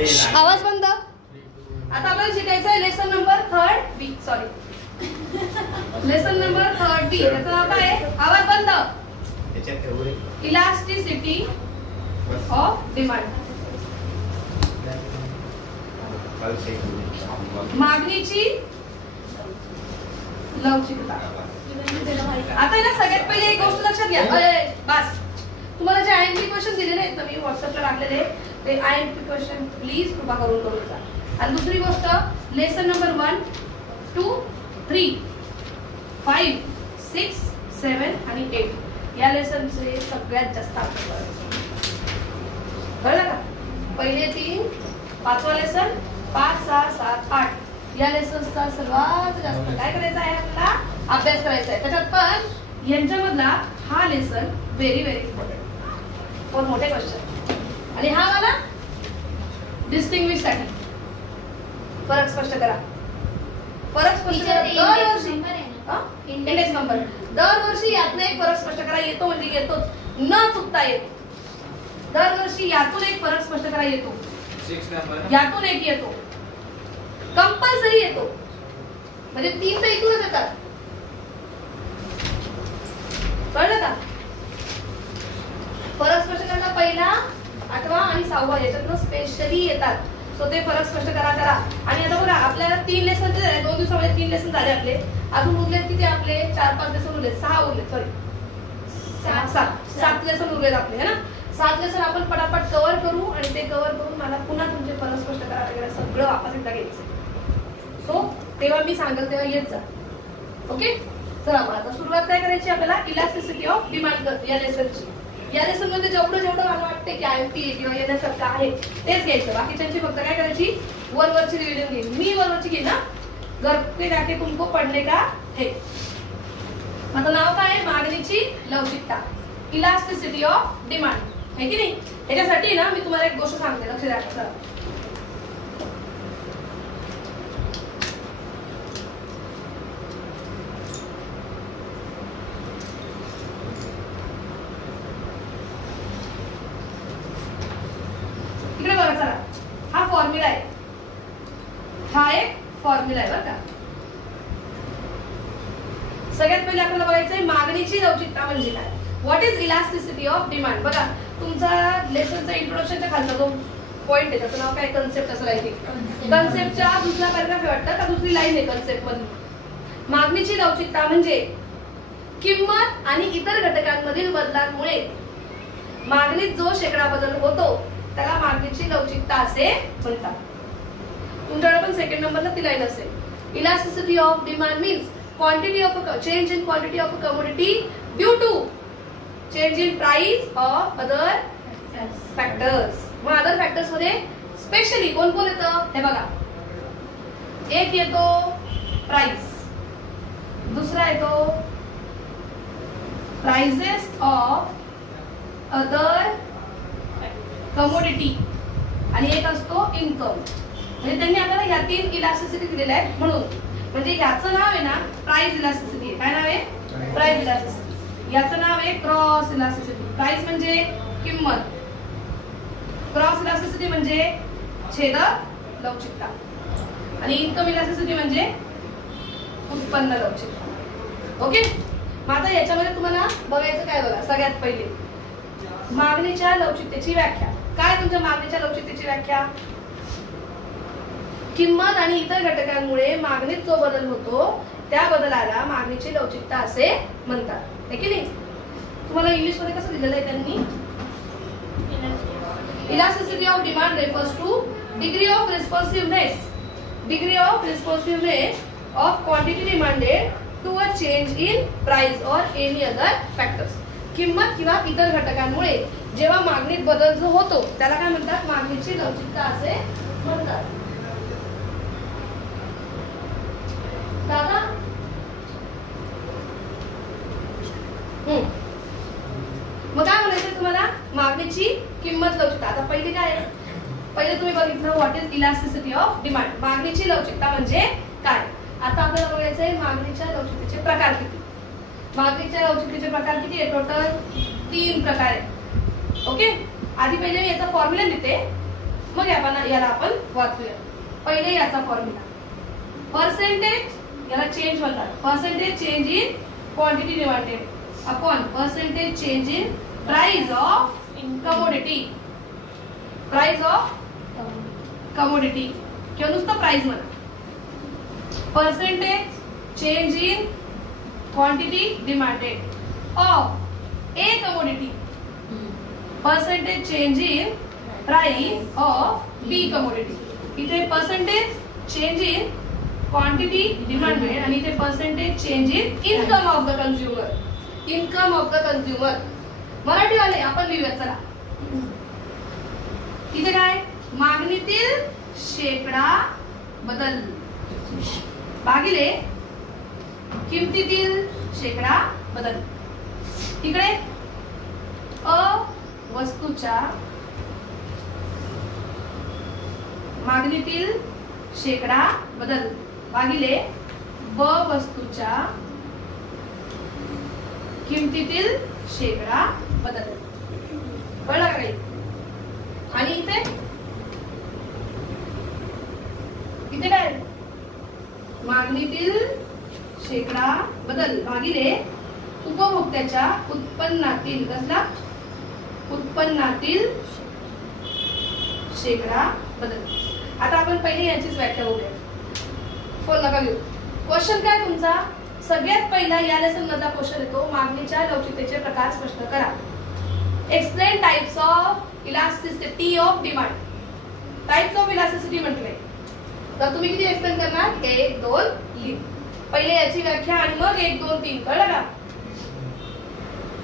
आवाज बंद. आता आपल्याला शिकायचं आहे लेसन नंबर 3 बी. सॉरी, लेसन नंबर 3 बी. त्याचं नाव काय आहे? आवाज बंद. Elasticity of demand. मागणीची लवचिकता. आता ना सगळ्यात पहिले एक गोष्ट लक्षात घ्या. बस, तुम्हाला जे आयएमपी क्वेश्चन दिलेले आहेत ना, मी व्हॉट्सअपला टाकलेले, ते आयएमपी क्वेश्चन प्लीज कृपा करून करून जा. आणि दुसरी गोष्ट, लेसन नंबर 1, 2, 3, 5, 6, 7 आणि 8 या लेसनचे सगळ्यात जास्त अभ्यास करायचा. कळलं का? पहिले 3, 5वा लेसन, 5, 6, 7, 8 या लेसन्सचा सर्वात जास्त काय करायचं आहे? आपल्याला अभ्यास करायचा आहे. त्याच्यात पण यांच्यामधला हा लेसन व्हेरी व्हेरी इम्पॉर्टंट. बहुत मोठे क्वेश्चन. आणि हा वाला डिस्टिंग्विश साठी फरक स्पष्ट करा. फरक स्पष्ट करा. दरवर्षी इंडेक्स नंबर, दरवर्षी यातनं एक फरक स्पष्ट करा. येतो म्हणजे येतोच, न चुकता येतो. दरवर्षी यातून एक फरक स्पष्ट करा येतो, यातून एक येतो, कंपल्सरी येतो. म्हणजे 3 तर इथूनच येतात. कळलं का? फरक स्पष्ट करायला पहिला, 8वा आणि 6वा याच्यातनं स्पेशली येतात. सो ते फरक स्पष्ट करा. आणि आता बघा, आपल्याला 3 लेसन झाले, 2 दिवसामध्ये 3 लेसन झाले आपले. अजून उरलेत किती आपले? 4-5 लेसन उरले, 6 उरले, सॉरी 7 लेसन उरलेत आपले, है ना? 7 लेसन आपण पटापट कव्हर करू आणि ते कव्हर करून मला पुन्हा तुमचे फरक स्पष्ट करा वगैरे सगळं वापस एकदा घ्यायचं. सो तेव्हा मी सांगेल तेव्हा येत जा. ओके, चला मग आता सुरुवात काय करायची आपल्याला? इलास्टिसिटी ऑफ डिमांड या लेसनची. या लेसन मध्ये जेवढं मला वाटते की आयएमपी किंवा येण्यासारखं आहे तेच घ्यायचं. बाकीच्यांची फक्त काय करायची? वरवरची रिव्हिजन घ्यायची. मी वरवरची घेईन ना. घर पे जाके तुमको पडणे का हे. आता नाव काय आहे? मागणीची लवचिकता, इलास्टिसिटी ऑफ डिमांड, है की नाही? याच्यासाठी ना मी तुम्हाला एक गोष्ट सांगते, लक्ष द्या. चला, इकडे बघा. चला, हा फॉर्म्युला आहे. हा एक फॉर्म्युला आहे बरं का. सगळ्यात पहिले आपल्याला बघायचंय मागणीची लवचिकता म्हणजे काय. What is elasticity of demand. बघा, तुमचा लेसनचा इंट्रोडक्शनच्या खालचा जो पॉइंट आहे त्याचं नाव काय? कन्सेप्ट असं राहील. कन्सेप्टच्या दुसरा पॅराग्राफ वाटतं का दुसरी लाईन आहे कन्सेप्ट मधली. मागणीची लवचिकता म्हणजे किंमत आणि इतर घटकांमधील बदलांमुळे मागणीत जो शेकडा बदल होतो त्याला मागणीची लवचिकता असे म्हणतात. तुमच्याकडे पण सेकंड नंबरला ती लाईन असेल. Elasticity of demand means quantity of change in quantity of a commodity due to change in price of other factors. मग अदर फॅक्टर्स मध्ये स्पेशली कोण कोण येतं? हे बघा, एक येतो प्राइस, दुसरा येतो प्राइसेस ऑफ अदर कमोडिटी आणि एक असतो इन्कम. म्हणजे त्यांनी आपल्याला ह्या 3 इलास्टिसिटी दिलेल्या आहेत. म्हणून म्हणजे याचं नाव आहे ना प्राइस इलास्टिसिटी. काय नाव आहे? Price elasticity. याचं नाव आहे क्रॉस इलास्टिसिटी. प्राइस म्हणजे किंमत, क्रॉस इलास्टिसिटी म्हणजे छेदक लवचिकता आणि इन्कम इलास्टिसिटी म्हणजे उत्पन्न लवचिकता. ओके, मग आता याच्यामध्ये तुम्हाला बघायचं काय? बघा, सगळ्यात पहिले मागणीच्या लवचिकतेची व्याख्या. काय तुमच्या मागणीच्या लवचिकतेची व्याख्या? किंमत आणि इतर घटकांमुळे मागणीत जो बदल होतो त्या बदलाला मागणीची लवचिकता असे म्हणतात, है की नाही? तुम्हाला इंग्लिश मध्ये कसं दिलेलं आहे त्यांनी? Elasticity of demand refers to degree of responsiveness of quantity demanded to a change in price और एनी अदर फॅक्टर्स. किंमत किंवा इतर घटकांमुळे जेव्हा मागणीत बदल जो होतो त्याला काय म्हणतात? मागणीची लवचिकता असे म्हणतात. दादा मग काय म्हणायचं तुम्हाला? मागणीची किंमत लवचिकता. आता पहिली काय आहे? पहिले तुम्ही बघितलं what is elasticity of demand. मागणीची लवचिकता म्हणजे काय. आता आपल्याला बघायचं आहे मागणीच्या लवचिकतेचे प्रकार किती. मागणीच्या लवचिकतेचे प्रकार किती आहे? टोटल 3 प्रकार आहेत. ओके, आधी पहिले मी याचा फॉर्म्युला लिहिते मग याला आपण वाचूया. पहिले याचा फॉर्म्युला पर्सेंटेज, याला चेंज म्हणतात. Percentage change in quantity demanded upon percentage change in price of commodity. Price of commodity किंवा नुसतं प्राइस म्हणा. Percentage change in quantity demanded of A commodity. Percentage change in price of B commodity. इथे percentage change in quantity demanded आणि इथे percentage change in income of the consumer. Income of the consumer मराठीवाले आपण लिहूया. चला इथे काय मागणीतील शेकडा बदल भागिले किमतीतील शेकडा बदल. इकडे अ वस्तूच्या मागणीतील शेकडा बदल भागिले ब वस्तूच्या किमतीतील शेकडा बदल. कळलं का काही? आणि इथे काय मागणीतील शेकडा बदल भागिले उपभोक्त्याच्या उत्पन्नातील कसला उत्पन्नातील शेकडा बदल. आता आपण पहिले याचीच व्याख्या बघूया. फोन नका घेऊ. क्वेश्चन काय तुमचा सगळ्यात पहिला या लेसन मधला क्वेश्चन येतो मागणीच्या लवचिकतेचे प्रकार स्पष्ट करा. Explain types of elasticity of demand. Types of elasticity म्हटले तर तुम्ही किती एक्सप्लेन करणार? 1 2 3. पहिले याची व्याख्या आणि मग 1 2 3. कळलं का?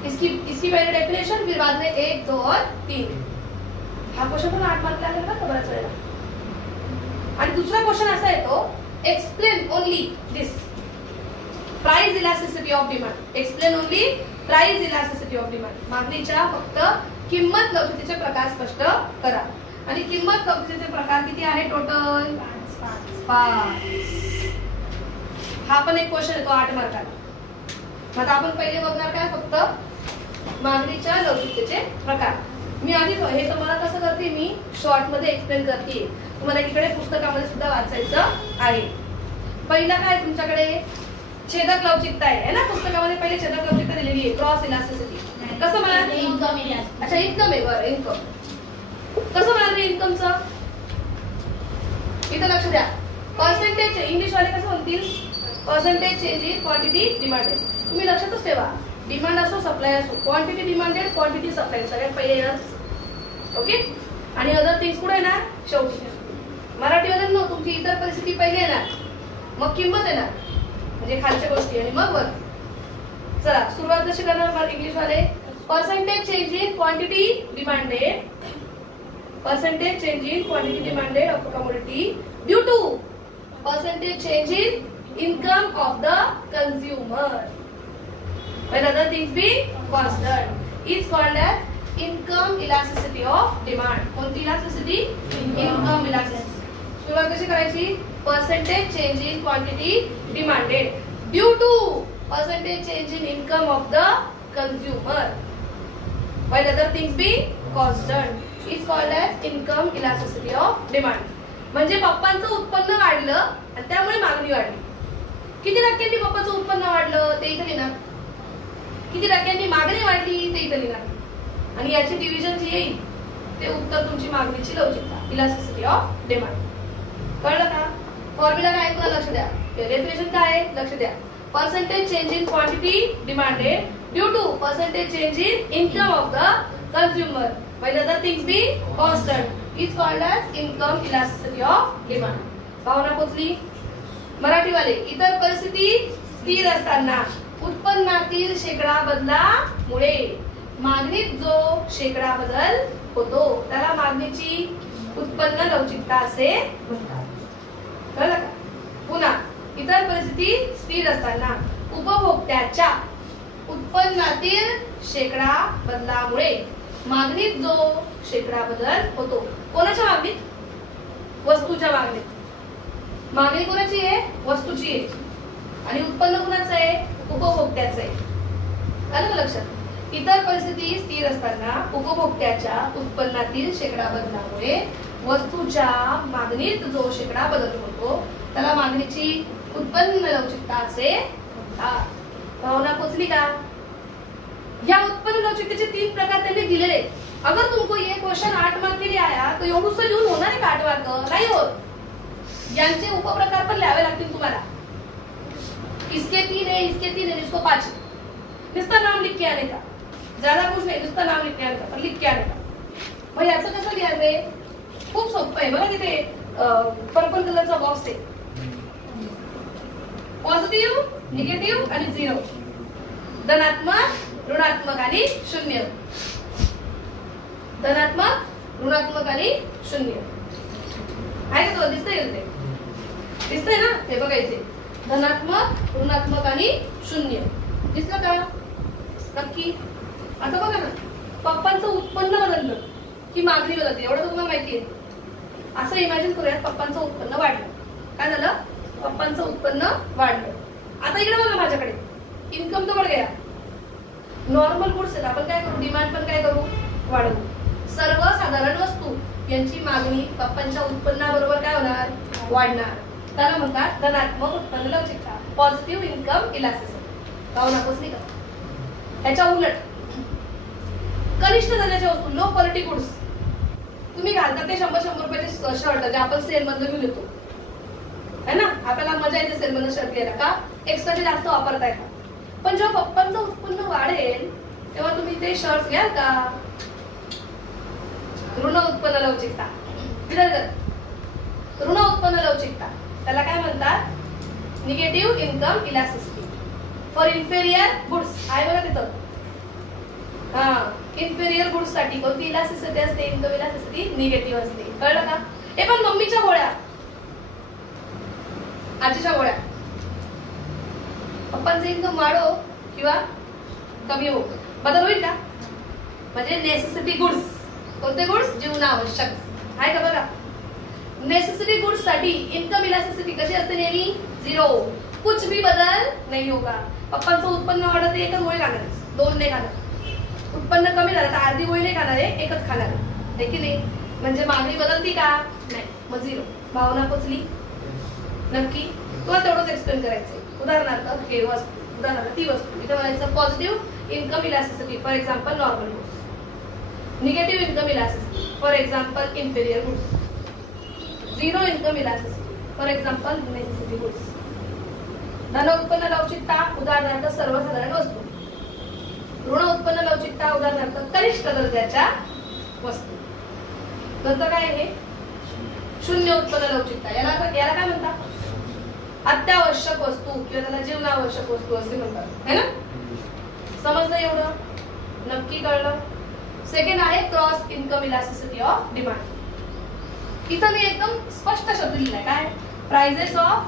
इसकी पहले डेफिनेशन फिर बाद में 1 2 और 3. हा क्वेश्चन पण 8 मार्क लागेल ना बराच वेळेला. आणि दुसरा क्वेश्चन असा येतो explain only this price elasticity of demand. Explain only price elasticity of demand. मागणीच्या फक्त किंमत लवचिकतेचे प्रकार स्पष्ट करा. आणि किंमत लवचिकतेचे प्रकार किती आहे टोटल? 5. हा पण एक क्वेश्चन येतो 8 मार्काला. आता आपण पहिले बघणार काय फक्त मागणीच्या लवचिकतेचे प्रकार. मी आधी हे तुम्हाला कसं करते मी शॉर्ट मध्ये एक्सप्लेन करते. तुम्हाला इकडे पुस्तकामध्ये सुद्धा वाचायचं आहे. पहिला काय तुमच्याकडे छेदक लवचिकता आहे ना. पुस्तकामध्ये पहिले छेदक लवचिकता दिलेली आहे क्रॉस इलास्टिसिटी. कसं म्हणा? अच्छा इन्कम आहे. बरं इन्कम कसं म्हणाल इन्कमचं? इथं लक्ष द्या. पर्सेंटेज इंग्लिश वाले कसं म्हणतील? Percentage change in quantity demanded. तुम्ही लक्षातच ठेवा डिमांड असो सप्लाय असो क्वांटिटी डिमांडेड क्वांटिटी सप्लाय सगळ्यात पहिले येणार. ओके. आणि अदर थिंग्स कुठे येणार? शेवटी. मराठीवाल्यांना तुमची इतर परिस्थिती पहिले येणार मग किंमत येणार म्हणजे खालच्या गोष्टी आणि मग वर. चला सुरुवात कशी करणार इंग्लिश वाले? Percentage change in quantity demanded. Percentage change in quantity demanded of commodity due to percentage change in income of the consumer when other things be constant is called as income elasticity of demand. कोणती elasticity? Income elasticity. सुरुवात कशी करायची? Percentage change in quantity demanded due to percentage change in income of the consumer while other things be constant is called as income elasticity of demand. म्हणजे पप्पांचं उत्पन्न वाढलं आणि त्यामुळे मागणी वाढली. किती टक्क्यांनी पप्पाचं उत्पन्न वाढलं ते इथे लिहिणार. किती टक्क्यांनी मागणी वाढली ते इथे लिहिणार. आणि याची डिव्हिजन जी येईल ते उत्तर तुमची मागणीची लवचिकता इलास्टिसिटी ऑफ डिमांड. कळलं का? फॉर्म्युला काय तुला लक्ष द्या. डेफिनेशन काय आहे लक्ष द्या. Percentage change in quantity demanded due to percentage change in income of the consumer while other things be constant is called as income elasticity of demand. भावना पोचली? मराठीवाले इतर परिस्थिती स्थिर असताना उत्पन्नातील शेकडा बदलामुळे मागणीत जो शेकडा बदल होतो त्याला मागणीची उत्पन्न लवचिकता असे म्हणतात. कळलं का? पुन्हा इतर परिस्थिती स्थिर असताना उपभोक्त्याच्या उत्पन्नातील शेकडा बदलामुळे मागणीत जो शेकडा बदल होतो. कोणाच्या मागणीत? वस्तूच्या मागणीत. मागणी कोणाची आहे? वस्तूची आहे. आणि उत्पन्न कोणाचं आहे? उपभोक्त्याचं आहे. आलं का लक्षात? इतर परिस्थिती स्थिर असताना उपभोक्त्याच्या उत्पन्नातील शेकडा बदलामुळे वस्तूच्या मागणीत जो शेकडा बदल होतो त्याला मागणीची उत्पन्न लवचिकता असे म्हणतात. भावना पोचली का? या उत्पन्न लवचिकतेचे 3 प्रकार त्यांनी दिलेले. अगर तुमको ये क्वेश्चन 8 मार्क के लिए आया तो एवढूस लिहून होणार आहे का 8 मार्क? नाही होत. यांचे उपप्रकार पण लिहावे लागतील तुम्हाला. इसके 3 है, इसके 3 है, इसको 5. नुसतं नाम लिख के आने का, ज्यादा कुछ नाही, नुसतं नाम लिख के आने का, पण लिख के आने का. मग याचं कसं लिहायचंय? खूप सोपं आहे. बघा तिथे पर्पल कलरचा बॉक्स आहे. पॉझिटिव्ह, निगेटिव्ह आणि 0. धनात्मक, ऋणात्मक आणि 0. धनात्मक, ऋणात्मक आणि 0. आहे का? तो दिसतंय का? ते दिसतंय ना? हे बघायचे. धनात्मक, ऋणात्मक आणि 0. दिसलं का? नक्की. आता बघा ना, पप्पांचं उत्पन्न बदललं की मागणी बदलते. एवढं तर तुम्हाला माहिती आहे. असं इमॅजिन करूयात, पप्पांचं उत्पन्न वाढलं. काय झालं? पप्पांचं उत्पन्न वाढलं. आता इकडे बघा माझ्याकडे, इन्कम तर बढ़ गया. नॉर्मल गुड्स आहेत, आपण काय करू? डिमांड पण काय करू? वाढवू. सर्वसाधारण वस्तू यांची मागणी पप्पांच्या उत्पन्नाबरोबर काय होणार? वाढणार. त्याला म्हणतात धनात्मक उत्पन्न लवचिकता, पॉझिटिव्ह इन्कम इलास्टिसिटी. भावना पोचली का? त्याच्या उलट कनिष्ठ दर्जाच्या वस्तू, लो क्वालिटी गुड्स, तुम्ही घालता ते 100-100 रुपयाचे शर्ट जे आपण सेल मधून घेऊन येतो, है ना? आपल्याला मजा येते सेल मधून शर्ट घ्यायला का? एक्स्ट्राचे जास्त वापरता येतात. पण जेव्हा पप्पांचं उत्पन्न वाढेल तेव्हा तुम्ही ते शर्ट घ्याल का? ऋण उत्पन्न लवचिकता. ऋण उत्पन्न लवचिकता त्याला काय म्हणतात? Negative income elasticity for inferior goods. आहे बघा तिथं. हा, इन्फेरियर गुड्स साठी कोणती इलास्टिसिटी असते? इन्कम इलास्टिसिटी निगेटिव्ह असते. कळलं का? हे पण मम्मीच्या गोळ्या, आजीच्या गोळ्या, पप्पांचं इन्कम वाढो किंवा कमी हो, बदल होईल का? म्हणजे नेसेसिटी गुड्स. कोणते गुड्स? जीवनावश्यक. आहे का? बघा, नेसेसिटी गुड्स साठी इन्कम इलास्टिसिटी कशी असते? नेहमी 0. कुछ भी बदल नहीं होगा. पप्पांचं उत्पन्न वाढत, एकच गोळी खाणार, 2 नाही खाणार. उत्पन्न कमी झालं तर अर्धी गोळी नाही खाणार आहे, एकच खाणार आहे की नाही? म्हणजे मागणी बदलती का? नाही. मग 0. भावना पोचली? नक्की. तुला तेवढंच एक्सप्लेन करायचंय. उदाहरणार्थ हे वस्तू, उदाहरणार्थ ती वस्तू, इथे म्हणायचं positive income elasticity for example normal goods, negative income elasticity for example inferior goods, 0 income elasticity for example necessity goods. धन उत्पन्न लवचिकता उदाहरणार्थ सर्वसाधारण वस्तू. ऋण उत्पन्न लवचिकता उदाहरणार्थ कनिष्ठ दर्जाच्या वस्तू. नंतर काय आहे? शून्य उत्पन्न लवचिकता. याला काय म्हणतात? अत्यावश्यक वस्तू किंवा त्याला जीवनावश्यक वस्तू असे म्हणतात, है ना? समजलं एवढं? नक्की कळलं? सेकंड आहे cross income elasticity of demand. इथं मी एकदम स्पष्ट शब्द लिहिलाय. काय? Prices of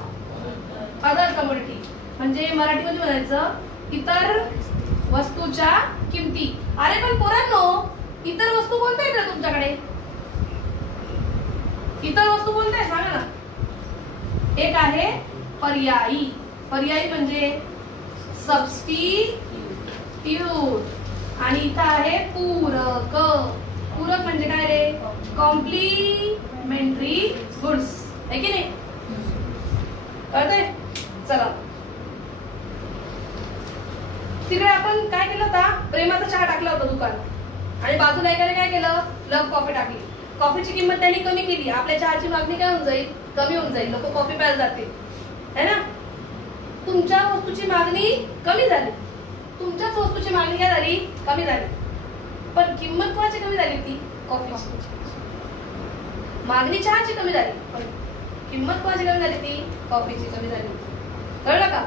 other commodity. म्हणजे मराठीमध्ये म्हणायचं इतर वस्तूच्या किमती. अरे पण पोरांनो, इतर वस्तू कोणत्या आहेत रे तुमच्याकडे? इतर वस्तू कोणत्या आहे सांगा ना. एक आहे पर्यायी. पर्यायी म्हणजे सबस्टिट्यूट. आणि इथं आहे पूरक. पूरक म्हणजे काय रे? Complementary goods. आहे की नाही? कळतंय? चला, तिकडे आपण काय केलं होता? प्रेमाचा चहा टाकला होता दुकान, आणि बाजूला एकाने काय केलं? लव्ह कॉफी टाकली. कॉफीची किंमत त्यांनी कमी केली, आपल्या चहाची मागणी काय होऊन जाईल? कमी होऊन जाईल. लोक कॉफी प्यायला जातील, है ना? तुमच्या वस्तूची मागणी कमी झाली, तुमच्याच वस्तूची मागणी काय झाली? कमी झाली. पण किंमत कोणाची कमी झाली? ती कॉफीची. मागणी चहाची कमी झाली, पण किंमत कोणाची कमी झाली? ती कॉफीची कमी झाली. कळलं का?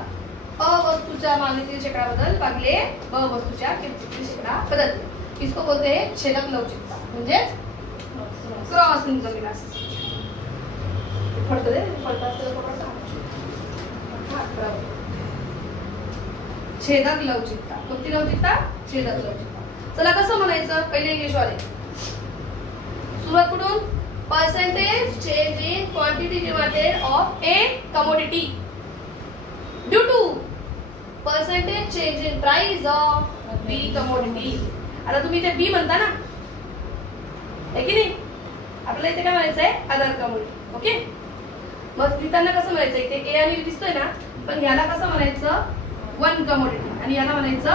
अ वस्तूच्या मागणीतील शेकडा बदल भागले ब वस्तूच्या किमतीतील शेकडा बदलते. इसको बोलते हैं छेदक लवचिकता, म्हणजेच क्रॉस इन्कम इलास्टिसिटी. छेदक लवचिकता. कोणती लवचिकता? छेदक लवचिकता. चला कसं म्हणायचं? पहिले इंग्लिश वाले. सुरुवात कुठून? Percentage change in quantity demanded of A commodity due to percentage change in price of B commodity. आता तुम्ही ते बी म्हणता ना, है की नाही? आपल्याला इथे काय म्हणायचंय अदर कमोडिटी. ओके, मग लिहिताना कसं म्हणायचं, इथे ए आणि दिसतोय ना, पण ह्याला कसं म्हणायचं वन कमोडिटी आणि याला म्हणायचं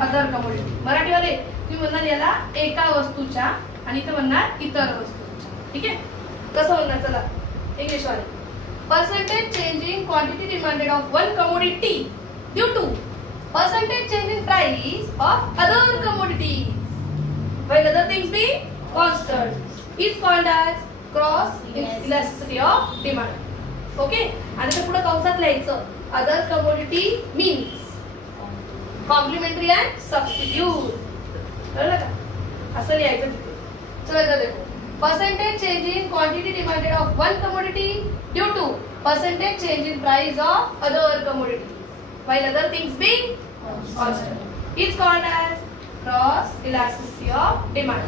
अदर कमोडिटी. मराठीवाले तुम्ही म्हणणार याला एका वस्तूच्या आणि इथे म्हणणार इतर वस्तूच्या. ठीक आहे, कसं म्हणणार चला इंग्लिश वाले. Percentage change in quantity demanded of one commodity due to percentage change in price of other commodities while other things be constant is called as cross elasticity of demand. Okay, आणि ते पुढे कंसात लिहायचं other commodity means complementary and substitute. कळलं का, असं लिहायचं तिथे. चला इधर देखो, percentage change in quantity demanded of one commodity due to percentage change in price of other commodities while other things being constant. It's called as cross elasticity of demand.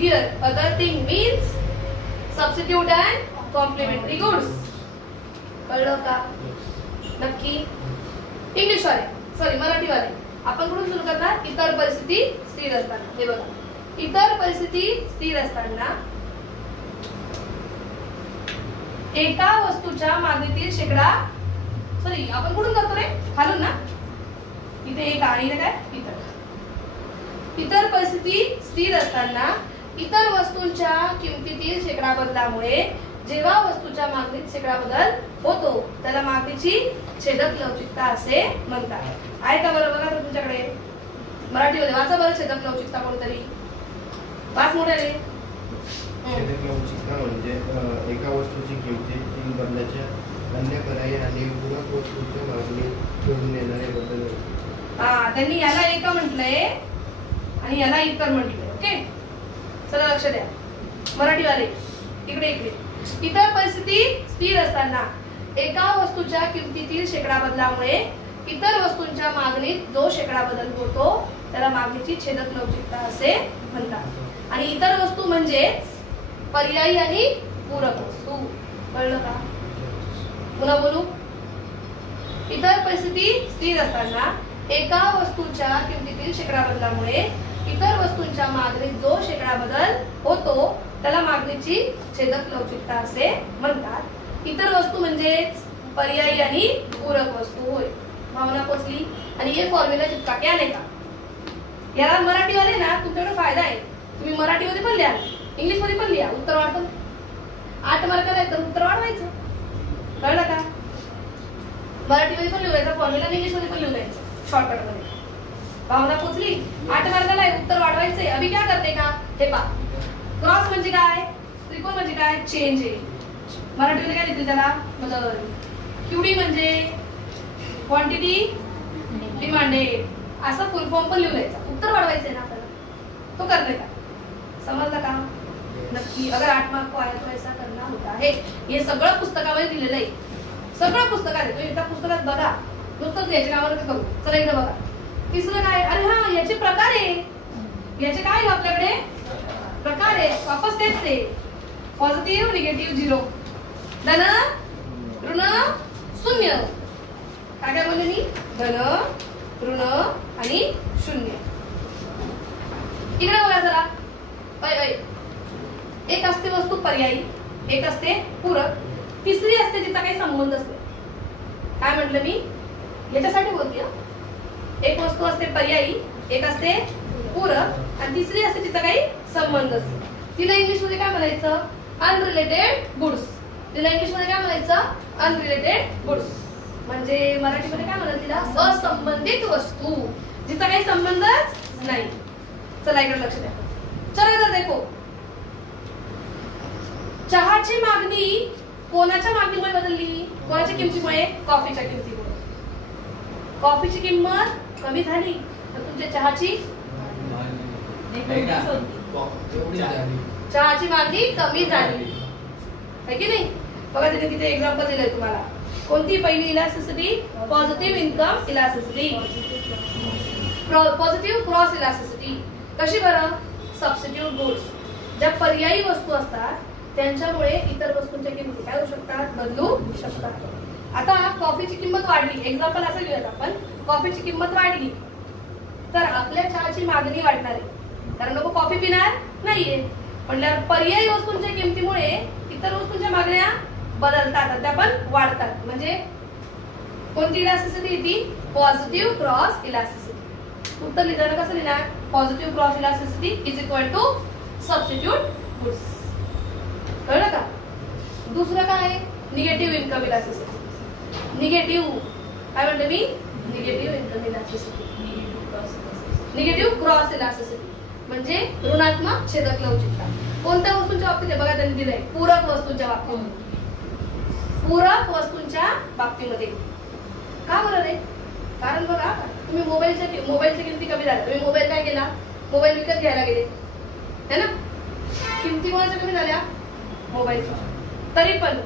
Here other thing means substitute and complementary goods. कळलं का नक्की. English वाले sorry Marathi वाले आपण कुठून सुरू करणार, इतर परिस्थिती स्थिर असताना. हे बघा, इतर परिस्थिती स्थिर असताना एका वस्तूच्या मागणीतील शेकडा, सॉरी आपण कुठून करतो रे, खालून ना, इथे एक आणि इथे काय इतर. इतर परिस्थिती स्थिर असताना इतर वस्तूंच्या किमतीतील शेकडा बदलामुळे जेव्हा वस्तूच्या मागणीत शेकडा बदल होतो त्याला मागणीची छेदक लवचिकता असे म्हणतात. आहे का बरं, बघा तर तुमच्याकडे मराठीमध्ये वाचा बरं छेदक लवचिकता कोणतरी पाच मोठ्याने. छेदक लवचिकता म्हणजे एका वस्तूची किमती तीन बदलाच्या अन्य पर्यायी आणि पूरक वस्तूच्या मागणी करून येणारे बदल. त्यांनी याला एक म्हटलंय आणि याला इतर म्हटलंय. ओके, चला लक्ष द्या मराठीवाले, इकडे इकडे. इतर परिस्थिती स्थिर असताना एका वस्तूच्या किमतीतील शेकडा बदलामुळे इतर वस्तूंच्या मागणीत जो शेकडा बदल होतो त्याला मागणीची छेदक लवचिकता असे म्हणतात. आणि इतर वस्तू म्हणजेच पर्यायी आणि पूरक वस्तू. कळलं का, पुन्हा बोलू. इतर परिस्थिती स्थिर असताना एका वस्तूच्या किमतीतील शेकडा बदलामुळे इतर वस्तूंच्या मागणीत जो शेकडा बदल होतो त्याला मागणीची छेदक लवचिकता असे म्हणतात. इतर वस्तू म्हणजेच पर्यायी आणि पूरक वस्तू होय. भावना पोचली. आणि हे फॉर्म्युला चिपका क्या नाही का, याला मराठीवाले ना तुमच्याकडे फायदा आहे, तुम्ही मराठीमध्ये पण लिहा इंग्लिश मध्ये पण लिहा, उत्तर वाढतं. 8 मार्काला आहे तर उत्तर वाढवायचं. कळलं का, मराठीमध्ये पण लिहायचा फॉर्म्युला, इंग्लिश मध्ये पण लिहायचं शॉर्टकट मध्ये. भावना पोचली. 8 मार्काला आहे, उत्तर वाढवायचंय. अभि क्या करते का, हे पहा, क्रॉस म्हणजे काय, त्रिकोण म्हणजे काय, चेंज आहे. मराठीमध्ये काय लिहितील त्याला बदल. क्यूडी म्हणजे क्वांटिटी डिमांडेड, असं फुल फॉर्म पण लिहायचा. उत्तर वाढवायचंय ना आपल्याला, तो करते का, समजलं का नक्की. अगर 8 मार्क को आया तो ऐसा करना होता है. हे सगळं पुस्तकामध्ये दिलेलं आहे, सगळं पुस्तकात आहे. तुम्ही एकदा पुस्तकात बघा, नुसतं याच्या नावावर करू. चला एकदा बघा. तिसरं काय, अरे हा याचे प्रकार आहे, याचे काय आपल्याकडे प्रकार आहे, वापस तेच आहे. पॉझिटिव्ह निगेटिव्ह झिरो, धन ऋण शून्य. काय काय बोलले मी, धन ऋण आणि शून्य. इकडे बघा जरा. एक असते वस्तू पर्यायी, एक असते पूरक, तिसरी असते जिचा काही संबंधच नाही. काय म्हटलं मी, याच्यासाठी बोलते. एक वस्तू असते पर्यायी, एक असते पूरक आणि तिसरी असते जिचा काही संबंधच नाही. तिला इंग्लिश मध्ये काय म्हणायचं, अनरिलेटेड गुड्स. तिला इंग्लिश मध्ये काय म्हणायचं, अनरिलेटेड गुड्स. म्हणजे मराठीमध्ये काय म्हणाल तिला, असंबंधित वस्तू, जिचा काही संबंधच नाही. चला इकडे लक्ष द्या. चला इधर देखो. चहाची मागणी कोणाच्या मागणीमुळे बदलली, कोणाच्या किमतीमुळे, कॉफीच्या किमतीमुळे. कॉफीची किंमत कमी झाली तर तुमच्या चहाची मागणी कमी झाली, है की नाही. बघा तिथे तिथे एक्झाम्पल दिलंय तुम्हाला. कोणती पहिली elasticity, positive income elasticity, positive cross elasticity. कशी बरं, सबस्टिट्यूट गुड्स. ज्या पर्यायी वस्तू असतात त्यांच्यामुळे इतर वस्तूंच्या किमती काय होऊ शकतात, बदलू शकतात. आता कॉफीची किंमत वाढली, एक्झाम्पल असं घेऊयात आपण. कॉफीची किंमत वाढली तर आपल्या चहाची मागणी वाढणार आहे, कारण लोक कॉफी पिणार नाहीये. म्हटल्यावर पर्यायी वस्तूंच्या किमतीमुळे इतर वस्तूंच्या मागण्या बदलतात, त्या पण वाढतात. म्हणजे कोणती इलास्टिसिटी ती पॉझिटिव्ह क्रॉस इलास्टिसिटी. उत्तर लिहिताना कसं लिहिणार? Positive cross elasticity is equal to substitute goods. कळलं का? दुसरं काय आहे? Negative income elasticity. निगेटिव्ह काय म्हणते मी? Negative income elasticity. Negative cross elasticity म्हणजे ऋणात्मक छेदक लवचिकता. कोणत्या वस्तूंच्या बाबतीत? बघा त्यांनी दिलंय पूरक वस्तूंच्या बाबतीत. पूरक वस्तूंच्या बाबतीमध्ये का बरं रे? कारण बघा तुम्ही मोबाईलच्या किमती कमी झाल्या. तुम्ही मोबाईल काय केला? मोबाईल विकत घ्यायला गेले है ना? किमती कोणाच्या कमी झाल्या? मोबाईलच्या. तरी पण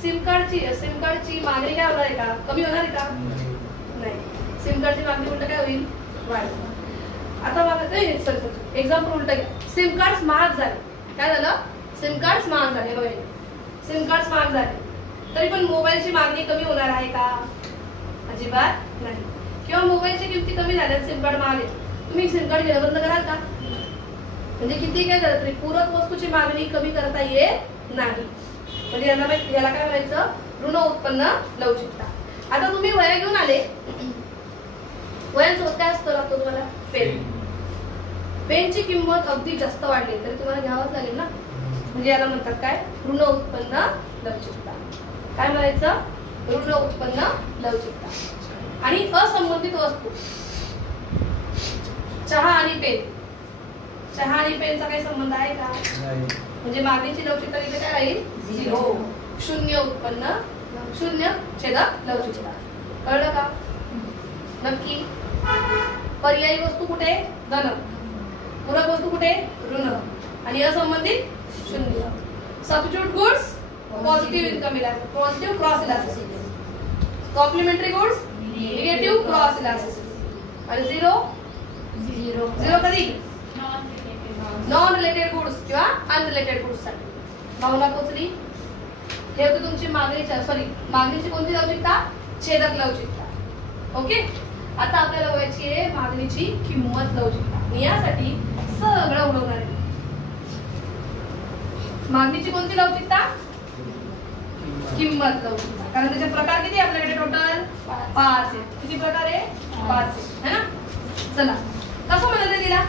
सिम कार्डची मागणी काय होणार आहे का? कमी होणार आहे का? नाही. सिम कार्डची मागणी उलट काय होईल? वाढेल. आता बघा एक्झाम्पल उलट घ्या. सिम कार्ड महाग झाले. काय झालं? सिम कार्ड महाग झाले. बघा सिम कार्ड महाग झाले तरी पण मोबाईलची मागणी कमी होणार आहे का? अजिबात नाही. किंवा मोबाईलची किमती कमी झाल्या, सिम कार्ड महाग आहे, तुम्ही सिम कार्ड घेणं बंद कराल का? म्हणजे किती काय झालं तरी पूरक वस्तूची मागणी कमी करता येत नाही. म्हणजे याला काय म्हणायचं? ऋण उत्पन्न लवचिकता. आता तुम्ही वह्या घेऊन आले. वह्यांसोबत काय असतं लागतो तुम्हाला? पेन. पेनची किंमत अगदी जास्त वाढली तरी तुम्हाला घ्यावंच लागेल ना. म्हणजे याला म्हणतात काय? ऋण उत्पन्न लवचिकता. काय म्हणायचं? ऋण उत्पन्न लवचिकता. आणि असंबंधित वस्तू चहा आणि पेन. चहा आणि पेनचा काही संबंध आहे का? म्हणजे मागणीची लवचिकता इथे काय राहील? 0. शून्य उत्पन्न, शून्य छेदक लवचिकता. कळलं का? नक्की. पर्यायी वस्तू कुठे? धन. पूरक वस्तू कुठे? ऋण. आणि असंबंधित 0. Substitute goods positive income elasticity, positive cross elasticity. Complementary goods negative cross elasticity. आणि 0 कधी? नॉन रिलेटेड गुड्स किंवा अनरिलेटेड गुड्स साठी. भावना पोचली? हे होती तुमची मागणीची कोणती लवचिकता? छेदक लवचिकता. ओके. आता आपल्याला बघायची आहे मागणीची किंमत लवचिकता. मी यासाठी सगळं उडवणार आहे. मागणीची कोणती लवचिकता? किंमत लवचिकता. कारण त्याचे प्रकार किती आपल्याकडे? टोटल 5 आहेत. किती प्रकार आहे? 5 आहे ना. चला कसं म्हणाले दिला?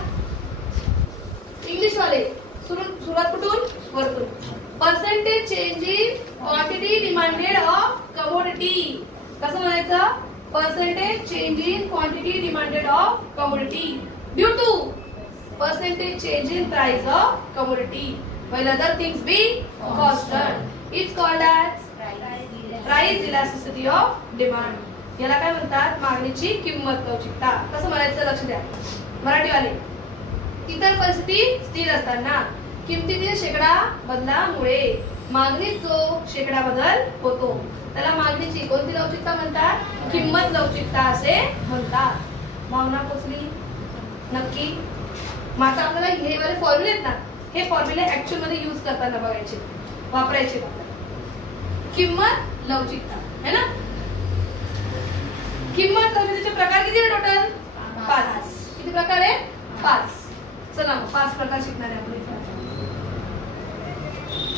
इंग्लिश वाले सुरुवात कुठून? वरतून. Percentage change in quantity demanded of commodity. कसं म्हणायचं? Percentage change in quantity demanded of commodity due to percentage change in price of commodity while other things be constant. It's called as price elasticity of demand. याला काय म्हणतात? मागणीची किंमत लवचिकता. कसं म्हणायचं? लक्ष द्या मराठीवाले. इतर परिस्थिती स्थिर असताना किमतीतील शेकडा बदलामुळे मागणीत जो शेकडा बदल होतो त्याला मागणीची कोणती लवचिकता म्हणतात? किंमत लवचिकता असे म्हणतात. भावना पोचली? नक्की. मात्र आपल्याला हे वाले फॉर्म्युले आहेत ना, हे फॉर्म्युले ऍक्च्युअल मध्ये यूज करताना बघायचे, वापरायचे. किंमत लवचिकता है ना. किंमत लवचिकतेचे प्रकार किती आहे? टोटल 5. किती प्रकार आहे? 5. चला 5 प्रकार शिकणार आहे आपण.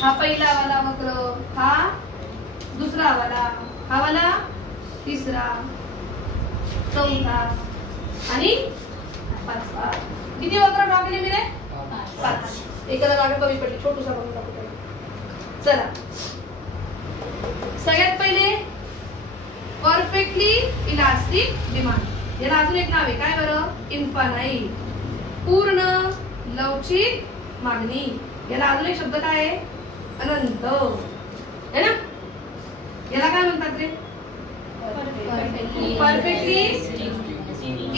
हा पहिला वाला वक्र, हा दुसरा वाला, हा वाला तिसरा, चौथा आणि 5वा. किती वक्र ड्रॉ केले मी रे? 5. एखादा जागा कमी पडली, छोटूसा बनवून टाकू. चला सगळ्यात पहिले परफेक्टली इलास्टिक डिमांड. याला अजून एक नाव आहे. काय बरं? इन्फानाइट. पूर्ण लवचिक मागणी. याला अजून एक शब्द काय आहे? अनंत है ना. याला काय म्हणतात रे? परफेक्टली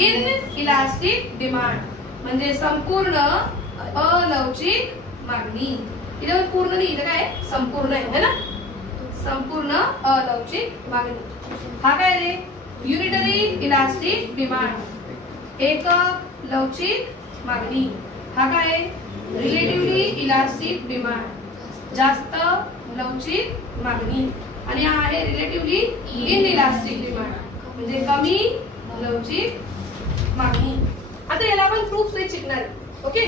इन इलास्टिक डिमांड म्हणजे संपूर्ण अलवचिक मागणी. इथे पूर्ण नाही, इथे काय संपूर्ण आहे ना. संपूर्ण अलवचिक मागणी. हा काय रे? युनिटरी इलास्टिक डिमांड, एकक लवचिक मागणी. हा काय? रिलेटिव्हली इलास्टिक डिमांड, जास्त लवचिक मागणी. आणि हा आहे रिलेटिव्हली इन इलास्टिक डिमांड म्हणजे कमी लवचिक मागणी. आता याला आपण प्रूफ से शिकणार. ओके.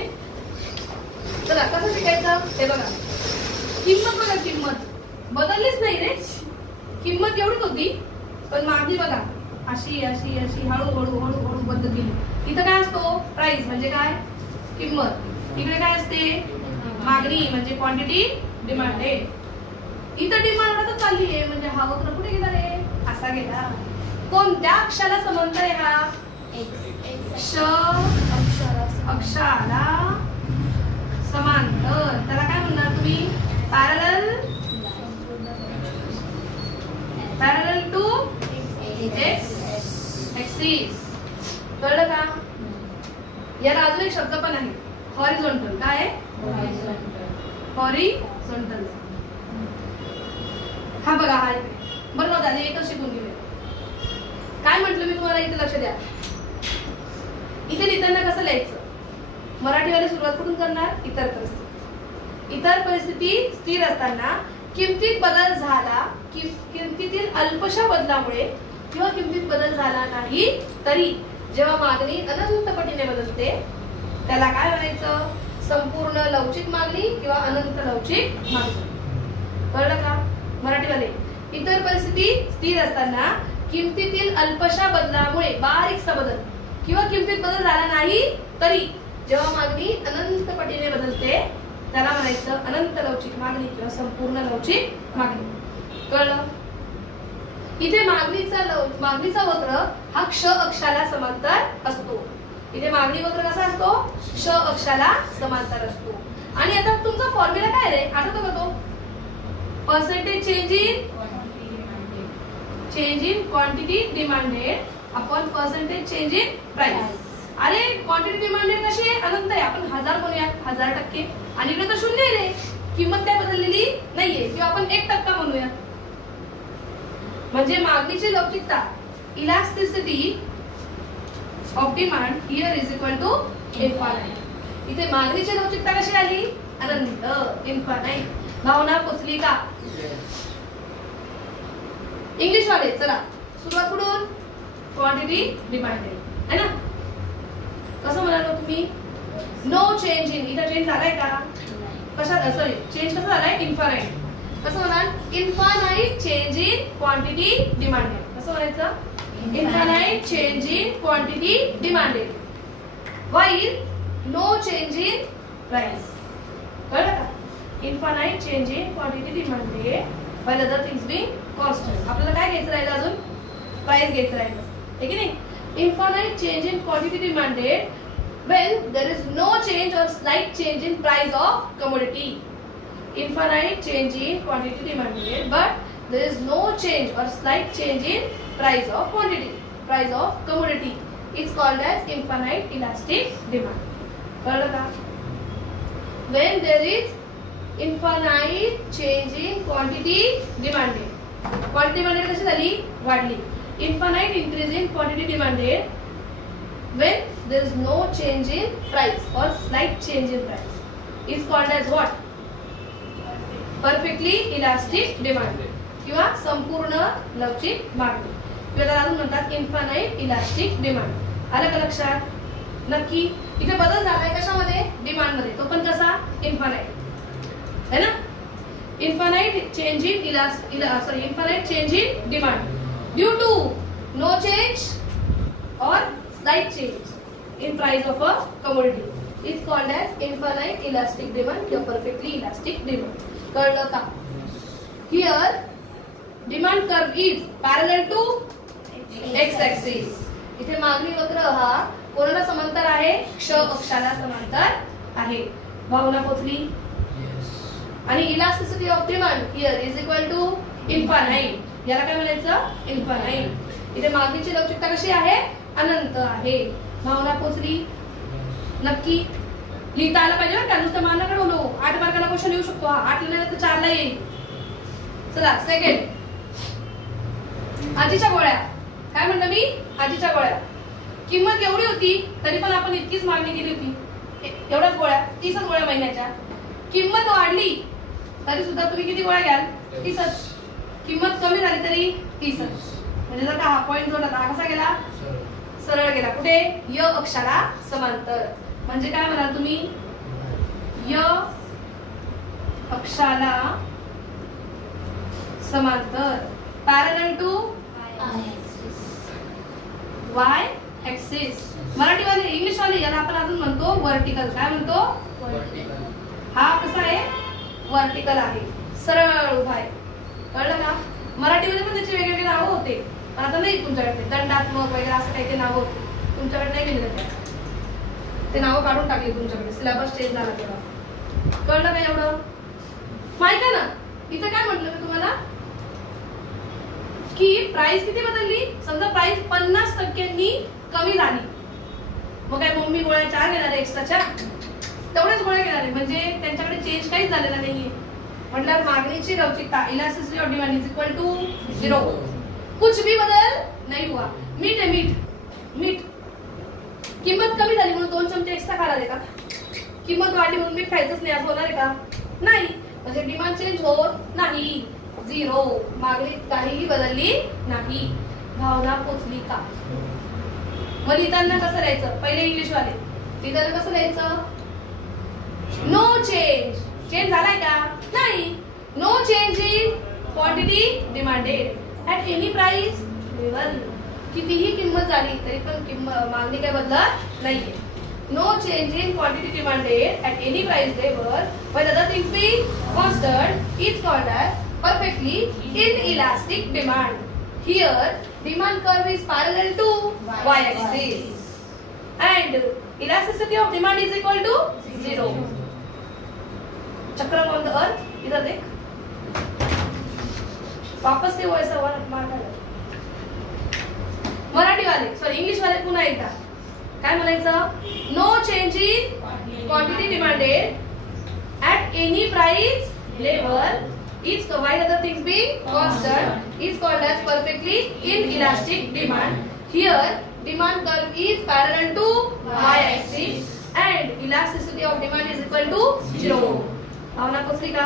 चला कसं शिकायचं हे बघा. किंमत बघा, किंमत बदललीच नाही रे, किंमत एवढीच होती, पण मागणी बघा अशी अशी अशी हळूहळू हळूहळू बदलत गेली. इथं काय असतो? प्राइस म्हणजे काय? किंमत. इकडे काय असते? मागणी म्हणजे क्वांटिटी डिमांडेड. इथं डिमांड आता चालली आहे म्हणजे हा वक्र कुठे गेला रे? असा गेला. कोणत्या अक्षराला समांतर आहे हा? क्ष अक्षराला समांतर. त्याला काय म्हणणार तुम्ही? Parallel to axis. कळलं का? याला अजून एक शब्द पण आहे, हॉरिझॉन्टल. काय आहे? हॉरिझॉन्टल. हा बघा, हा बरं जाऊ द्या, एकच शिकून घेऊया. काय म्हटलं मी तुम्हाला? इथे लक्ष द्या. इथे लिहिताना कसं लिहायचं? मराठीवाले सुरुवात कुठून करणार? इतर परिस्थिती. इतर परिस्थिती स्थिर असताना किमतीत बदल झाला, किमतीतील अल्पशा बदलामुळे किंवा किमतीत बदल झाला नाही तरी जेव्हा मागणी अनंत पटीने बदलते त्याला काय म्हणायचं? संपूर्ण लवचिक मागणी किंवा अनंत लवचिक मागणी. कळलं का? मराठीवाले. इतर परिस्थिती स्थिर असताना किमतीतील अल्पशा बदलामुळे, बारीकसा बदल किंवा किमतीत बदल झाला नाही तरी जेव्हा मागणी अनंत पटीने बदलते त्याला म्हणायचं अनंत लवचिक मागणी किंवा संपूर्ण लवचिक मागणी. कळलं? इथे मागणीचा वक्र हा क्ष अक्षाला समांतर असतो. इथे मागणी वक्र कसा असतो? क्ष अक्षाला समांतर असतो. आणि आता तुमचा फॉर्म्युला काय रे? आठवतो का तो? Percentage change in quantity demanded upon percentage change in price. अरे क्वांटिटी डिमांडेड कशी आहे? अनंत आहे. आपण 1000 म्हणूया, 1000%. आणि इकडे तर 0 आहे रे, किंमत काय बदललेली नाहीये. किंवा आपण 1% म्हणूया. म्हणजे मागणीची लवचिकता, elasticity of demand here is equal to infinite. इथे मागणीची लवचिकता कशी आली? अनंत, इन्फानाइट. भावना पोचली का? इंग्लिश वाले चला सुरुवात कुठून? क्वांटिटी डिमांडेड है ना. कसं म्हणालो तुम्ही? No change in. इथं चेंज झालाय का? कशा? सॉरी, चेंज कसं झालाय? इन्फानाइट. कसं म्हणाल? Infinite change in quantity demanded. कसं म्हणायचं? Infinite change in quantity demanded while no change in price. कळलं का? Infinite change in quantity demanded while other things be constant. आपल्याला काय घ्यायचं राहिलं? अजून प्राइस घ्यायचं राहिलं, आहे की नाही? Infinite change in quantity demanded when there is no change or slight change in price of commodity. Infinite change in quantity demanded, but there is no change or slight change in price of quantity, price of commodity. It's called as infinite elastic demand. कळलं का? When there is infinite change in quantity demanded. Quantity demanded कशी झाली? वाढली. Infinite increase in quantity demanded when there is no change in price or slight change in price is called as what? Perfectly elastic demand किंवा संपूर्ण लवचिक मागणी किंवा त्याला अजून म्हणतात इन्फानाइट इलास्टिक डिमांड. आलं का लक्षात? नक्की. इथे बदल झालाय कशामध्ये? डिमांड मध्ये. तो पण कसा? इन्फानाइट है ना. Infinite change in infinite change in demand due to no change और slight change in price of a commodity is called as infinite elastic demand or perfectly elastic demand. कळलं का? Here demand curve is parallel to x axis. इथे मागणी वक्र हा कोणाला समांतर आहे? क्ष अक्षाला समांतर आहे. भावना पोचली? आणि elasticity of demand here is equal to infinite. याला काय म्हणायचं? इन्फानाइट. इथे मागणीची लवचिकता कशी आहे? अनंत आहे. भावना पोचली? नक्की. लिहिता आलं पाहिजे बरं का, नुसतं मानणं कडवलो. 8 मार्काला क्वेश्चन येऊ शकतो. 8 लिहिल्यानंतर 4 ला येईल. चला सेकंड. आजीच्या गोळ्या. काय म्हणलं मी? आजीच्या गोळ्या. किंमत एवढी होती तरी पण आपण इतकीच मागणी केली होती. एवढ्याच गोळ्या, 30च गोळ्या महिन्याच्या. किंमत वाढली तरी सुद्धा तुम्ही किती गोळ्या घ्याल? 30च. किंमत कमी झाली तरी 30च. म्हणजे जर का हा पॉइंट जोडला तर कसा गेला? सरळ गेला. कुठे? य अक्षाला समांतर. म्हणजे काय म्हणाल तुम्ही? य अक्षाला समांतर पॅरलल टू वाय ऍक्सिस. मराठीवाले इंग्लिशवाले याला आपण अजून म्हणतो व्हर्टिकल. काय म्हणतो? हा कसा आहे? व्हर्टिकल आहे, सरळ उभा आहे. कळलं का? मराठीमध्ये पण त्याचे वेगवेगळे नाव होते, पण आता नाही तुमच्याकडे. दंडात्मक वगैरे असं काही ते नाव होते, तुमच्याकडे नाही मिळत. ते नाव काढून टाकले तुमच्याकडे, सिलेबस चेंज झाला तेव्हा. कळलं का एवढं? माहित आहे ना? इथं काय म्हटलं मी तुम्हाला की प्राइस किती बदलली. समजा प्राइस 50% कमी झाली, मग काय मम्मी गोळ्या 4 घेणार आहे एक्स्ट्राच्या, तेवढेच गोळ्या घेणार आहे, म्हणजे त्यांच्याकडे चेंज काहीच झालेला नाहीये. म्हटल्यावर मागणीची लवचिकता elasticity of demand is equal to 0. कुछ भी बदल नहीं हुआ. मीठ आहे, मीठ किंमत कमी झाली म्हणून 2 चमचे एक्स्ट्रा खाणार आहे का? किंमत वाढली म्हणून मीठ खायचंच नाही असं होणार आहे का? नाही. म्हणजे डिमांड चेंज होत नाही, 0. मागणीत काहीही बदलली नाही. भावना पोचली का? मग लिहिताना कसं लिहायचं? पहिले इंग्लिश वाले लिहिताना कसं लिहायचं? No change. चेंज झालाय का? नाही. No change in quantity demanded at any price level. कितीही किंमत झाली तरी पण मागणी काय बदलत नाहीये. No change in quantity demanded at any price level when other things being constant is called as perfectly inelastic demand. Here demand curve is parallel to y axis and elasticity of demand is equal to 0. चक्र on the earth. इधर देख, वापस से वो ऐसा mark आला. मराठी वाले sorry English वाले पुन्हा एकदा काय म्हणायचं? No change in quantity demanded at any price level is while other things being constant is called as perfectly inelastic demand. Here demand curve is parallel to y axis and elasticity of demand is equal to 0. भावना पोचली का?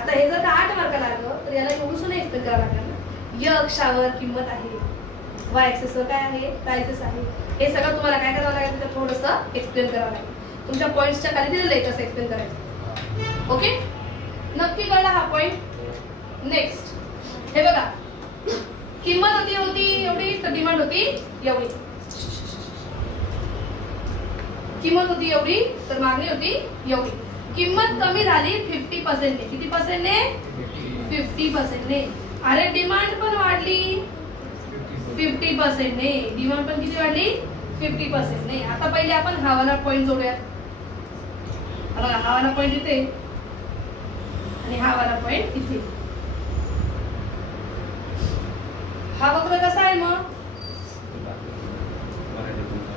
आता हे जर का 8 मार्काला आलं तर याला एवढून explain करावं लागणार ना. य अक्षावर किंमत आहे, वाय ऍक्सिस वर काय आहे? प्राइसेस आहे. हे सगळं तुम्हाला काय करावं लागेल? तर थोडंसं एक्सप्लेन करावं लागेल. तुमच्या पॉइंट्सच्या खाली दिलेलं आहे कसं एक्सप्लेन करायचं. ओके, नक्की कळला हा पॉइंट. नेक्स्ट हे बघा, किंमत होती एवढी तर डिमांड होती एवढी. किंमत होती एवढी तर मागणी होती एवढी. किंमत कमी झाली 50% ने. किती पर्सेंट ने? 50% ने. अरे डिमांड पण वाढली 50% ने. डिमांड पण किती वाढली? 50% ने. आता पहिले आपण हा वाला पॉइंट जोडूया. बघा हा वाला पॉइंट इथे आणि हा वाला पॉइंट इथे. हा वक्र कसा आहे मग?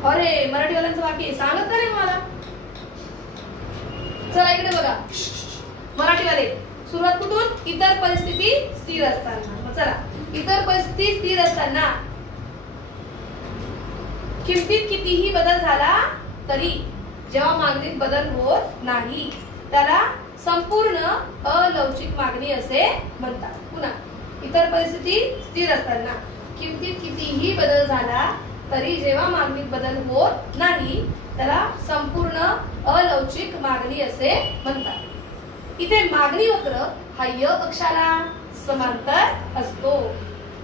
अरे मराठीवाल्यांचं वाक्य सांगत नाही मला. चला इकडे बघा, मराठीवाले सुरुवात कुठून? इतर परिस्थिती स्थिर असताना. चला, इतर परिस्थिती स्थिर असताना किमतीत कितीही बदल झाला तरी जेव्हा मागणीत बदल होत नाही त्याला संपूर्ण अलवचिक मागणी असे म्हणतात. पुन्हा, इतर परिस्थिती स्थिर असताना किमतीत कितीही बदल झाला तरी जेव्हा मागणीत बदल होत नाही त्याला संपूर्ण अलवचिक मागणी असे म्हणतात. इथे मागणी वक्र हा य अक्षाला समांतर असतो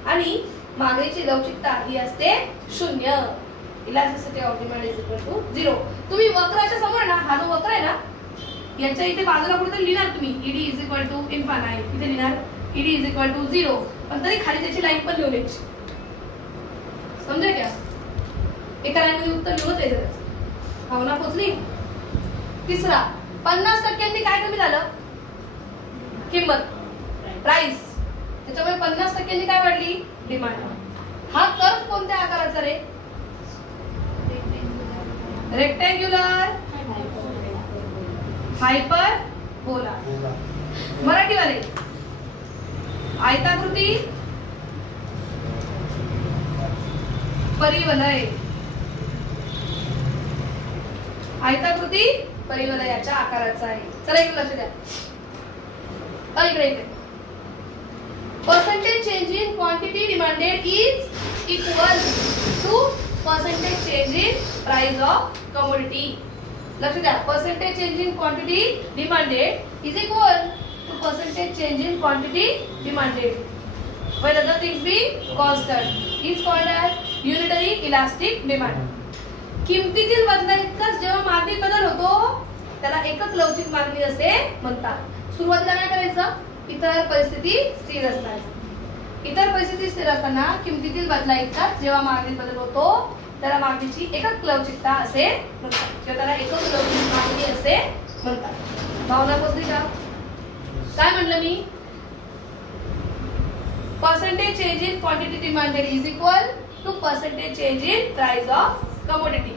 आणि मागणीची लवचिकता ही असते 0. Elasticity of demand is equal to 0. तुम्ही वक्राच्या समोर ना, हा जो वक्र आहे ना, याच्या इथे बाजूला कुठेतरी लिहिणार तुम्ही ED is equal to infinite. इथे लिहिणार ईडी इज इक्वल टू 0, पण तरी खाली त्याची लाईन पण लिहून यायची. समजा क्या? एका लाईनमध्ये उत्तर लिहत आहे. भावना पोचली. तिसरा, 50% काय कमी झालं? किंमत, प्राइस. त्याच्यामुळे 50% काय वाढली? डिमांड. हा कर्व कोणत्या आकाराचा रे? रेक्टँग्युलर, हायपर बोला. मराठीवाले आयताकृती, परिवलय. आयताकृती परिवलयाच्या आकाराचा आहे. चला इकडे लक्ष द्या. इकडे percentage change in quantity demanded is equal to percentage change in price of commodity. लक्ष द्या, percentage change in quantity demanded is equal to percentage change in quantity demanded while other things be constant is called as unitary elastic demand. किमतीतील बदलाइतकाच जेव्हा मागणीत बदल होतो त्याला एकच लवचिक मागणी असे म्हणतात. सुरुवातीला काय करायचं, इतर परिस्थिती स्थिर असतात. इतर परिस्थिती स्थिर असताना किमतीतील बदलाइतकाच जेव्हा मागणीत बदल होतो त्याला मागणीची एकच लवचिकता असे म्हणतात किंवा त्याला एकच लवचिक मागणी असे म्हणतात. भावना पोचली का? काय म्हणलं मी? Percentage change in quantity demanded is equal to percentage change in price of commodity.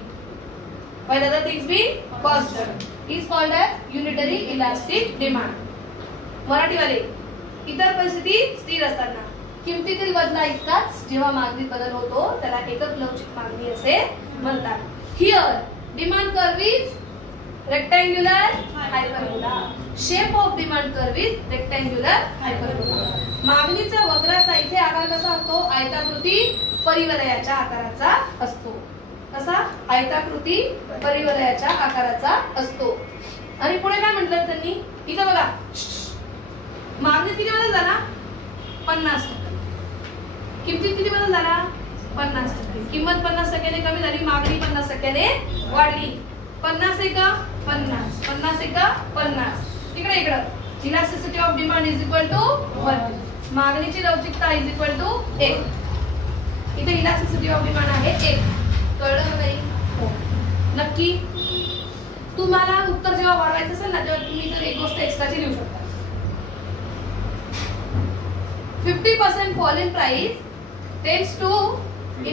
While other things be constant, is called as unitary elastic demand. मराठीवाले, इतर परिस्थिती स्थिर असताना किमतीतील बदला इतकाच जेव्हा मागणीत बदल होतो त्याला एकच लवचिक मागणी असे म्हणतात. Here demand curve is rectangular hyperbola. Shape of demand curve is rectangular hyperbola. मागणीचा वक्राचा इथे आकार कसा असतो? आयताकृती परिवलयाच्या आकाराचा असतो. कसा? आयताकृती परिवलयाच्या आकाराचा असतो. आणि पुढे काय म्हटलं त्यांनी? इथं बघा, मागणीत किती बदल झाला? 50%. किमतीत किती बदल झाला? 50%. किंमत 50% कमी झाली, मागणी 50% वाढली. 50 एका 50, 50 एका 50. इकडे elasticity of demand is equal to 1. मागणीची लवचिकता इज इक्वल टू 1. इथे इलास्टिसिटी ऑफ डिमांड आहे 1. कळलं का नाही? हो. नक्की तुम्हाला उत्तर जेव्हा वाढवायचं असेल ना तेव्हा तुम्ही तर एक गोष्ट एक्स्ट्राची लिहू शकता. 50% fall in price tends to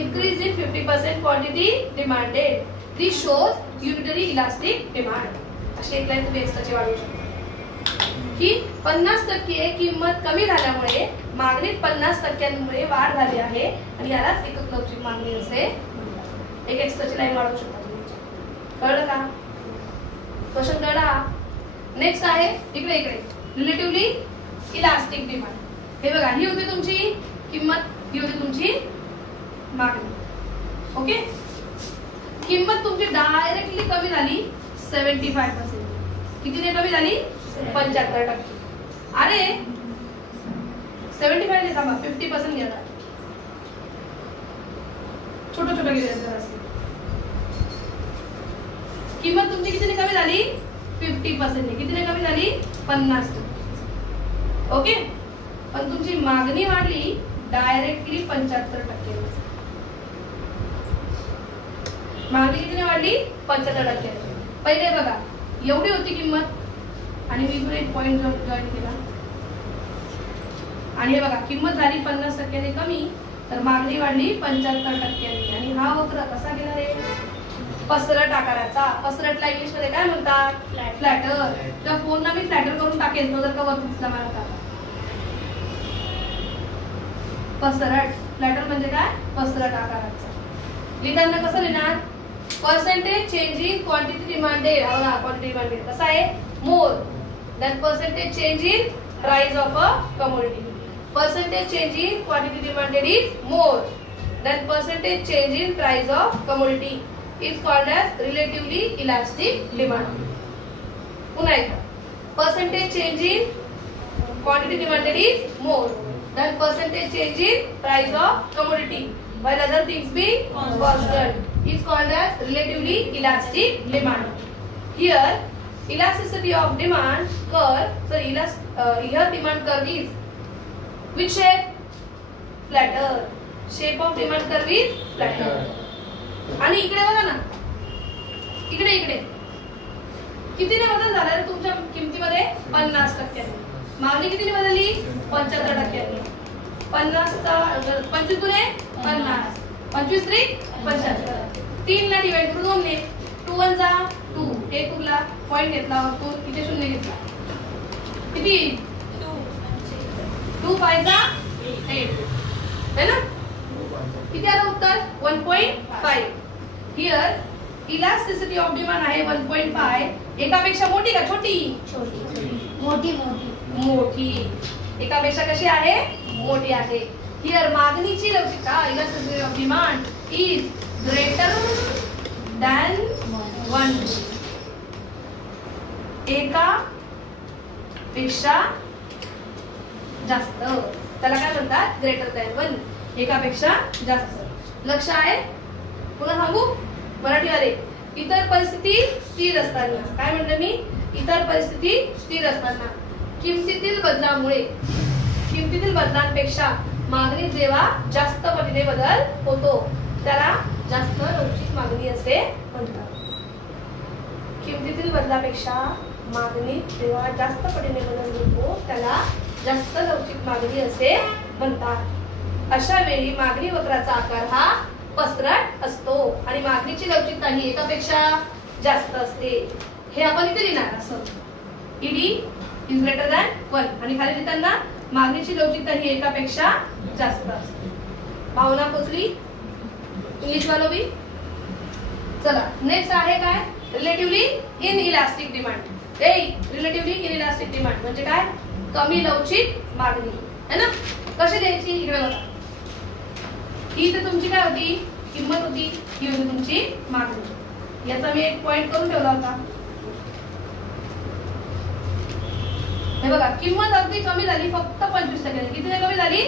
increase in 50% quantity demanded. This shows unitary elastic demand. अशी एक लाईन तुम्ही एक्स्ट्राची वाढवू शकता की 50% किंमत कमी झाल्यामुळे मागणीत 50% वाढ झाली आहे आणि यालाच एकच लवचिक मागणी असे म्हणतात. एक एक्स्ट्राची लाईन वाढवू शकता तुम्ही. कळलं का? क्वेश्चन कळला? नेक्स्ट आहे इकडे रिलेटिव्हली इलास्टिक डिमांड. हे बघा, ही होती तुमची किंमत, ही होती तुमची मागणी. ओके, किंमत तुमची डायरेक्टली कमी झाली 75%. कितीने कमी झाली? 75%. अरे 75 नाही, थांबा, 50% गेला. छोटं गेलं. किंमत तुमची कितीने कमी झाली? 50%. कितीने कमी झाली? 50%. ओके, पण तुमची मागणी वाढली डायरेक्टली 75%. मागणी कितीने वाढली? 75%. पहिले बघा, एवढी होती किंमत आणि मी इकडे एक पॉइंट जॉईन केला आणि हे बघा, किंमत झाली 50% कमी तर मागणी वाढली 75%. आणि हा वक्र कसा गेला रे? पसरट आकाराचा. पसरटला इंग्लिश मध्ये काय म्हणतात? फ्लॅटर. त्या फोनला मी फ्लॅटर करून टाकेल तो जर का वरती दिसला मला का. पसरट, फ्लॅटर म्हणजे काय? पसरट आकाराचा. लिहिताना कसं लिहिणार? Percentage change in quantity demanded. बघा, क्वांटिटी डिमांडेड कसा आहे? More than percentage change in price of a commodity. Percentage change in quantity demanded is more than percentage change in price of commodity is called as relatively elastic demand. पुन्हा एकदा, percentage change in quantity demanded is more than percentage change in price of commodity while other things be constant is called as relatively elastic demand. Here elasticity of demand curve, so here demand curve is which shape? Flatter. Shape of demand curve is flatter. आणि इकडे बघा ना, इकडे कितीने बदल झाला रे तुमच्या किमतीमध्ये? 50%. मागणी कितीने बदलली? 75%. 25 गुणे 50, 25 त्रिक 75. 3 ला डिवाइड करू 2 ने. 2 1 जा 2, 1 उरला, पॉइंट घेतला, इथे 0 घेतला. किती? 2 5 जा 8 है ना? किती आलं उत्तर? 1.5. हियर इलास्टिसिटी ऑफ डिमांड आहे 1.5. एकापेक्षा मोठी का छोटी? मोठी. एकापेक्षा कशी आहे? मोठी आहे. हियर मागणीची लवचिकता elasticity of demand is greater than 1. एकापेक्षा जास्त, त्याला काय म्हणतात, ग्रेटर दॅन 1, एकापेक्षा जास्त. लक्ष आहे? पुन्हा सांगू मराठीवाले. इतर परिस्थिती स्थिर असताना, काय म्हणलं मी, इतर परिस्थिती स्थिर असताना किमतीतील बदलांपेक्षा मागणी जेव्हा जास्त पटीने बदल होतो त्याला जास्त लवचिक मागणी असे म्हणतात. किमतीतील बदलापेक्षा मागणी जेव्हा जास्त पटीने बदल होतो त्याला जास्त लवचिक मागणी असे म्हणतात. अशा वेळी मागणी वक्राचा आकार हा पसरट असतो आणि मागणीची लवचिकता ही एकापेक्षा जास्त असते. हे आपण इथे लिहिणार असं, ईडी इज ग्रेटर दॅन 1 आणि खाली लिहिताना मागणीची लवचिकता ही एकापेक्षा जास्त असते. भावना पोचली इंग्लिश वालो भी. चला नेक्स्ट आहे काय, relatively inelastic demand. Relatively inelastic demand म्हणजे काय, कमी लवचिक मागणी है ना. कशी द्यायची, इकडे बघा, ही तर तुमची काय होती, किंमत होती, ही होती तुमची मागणी. याचा मी एक पॉइंट करून ठेवला होता. हे बघा, किंमत अगदी कमी झाली फक्त 25%. किती कमी झाली,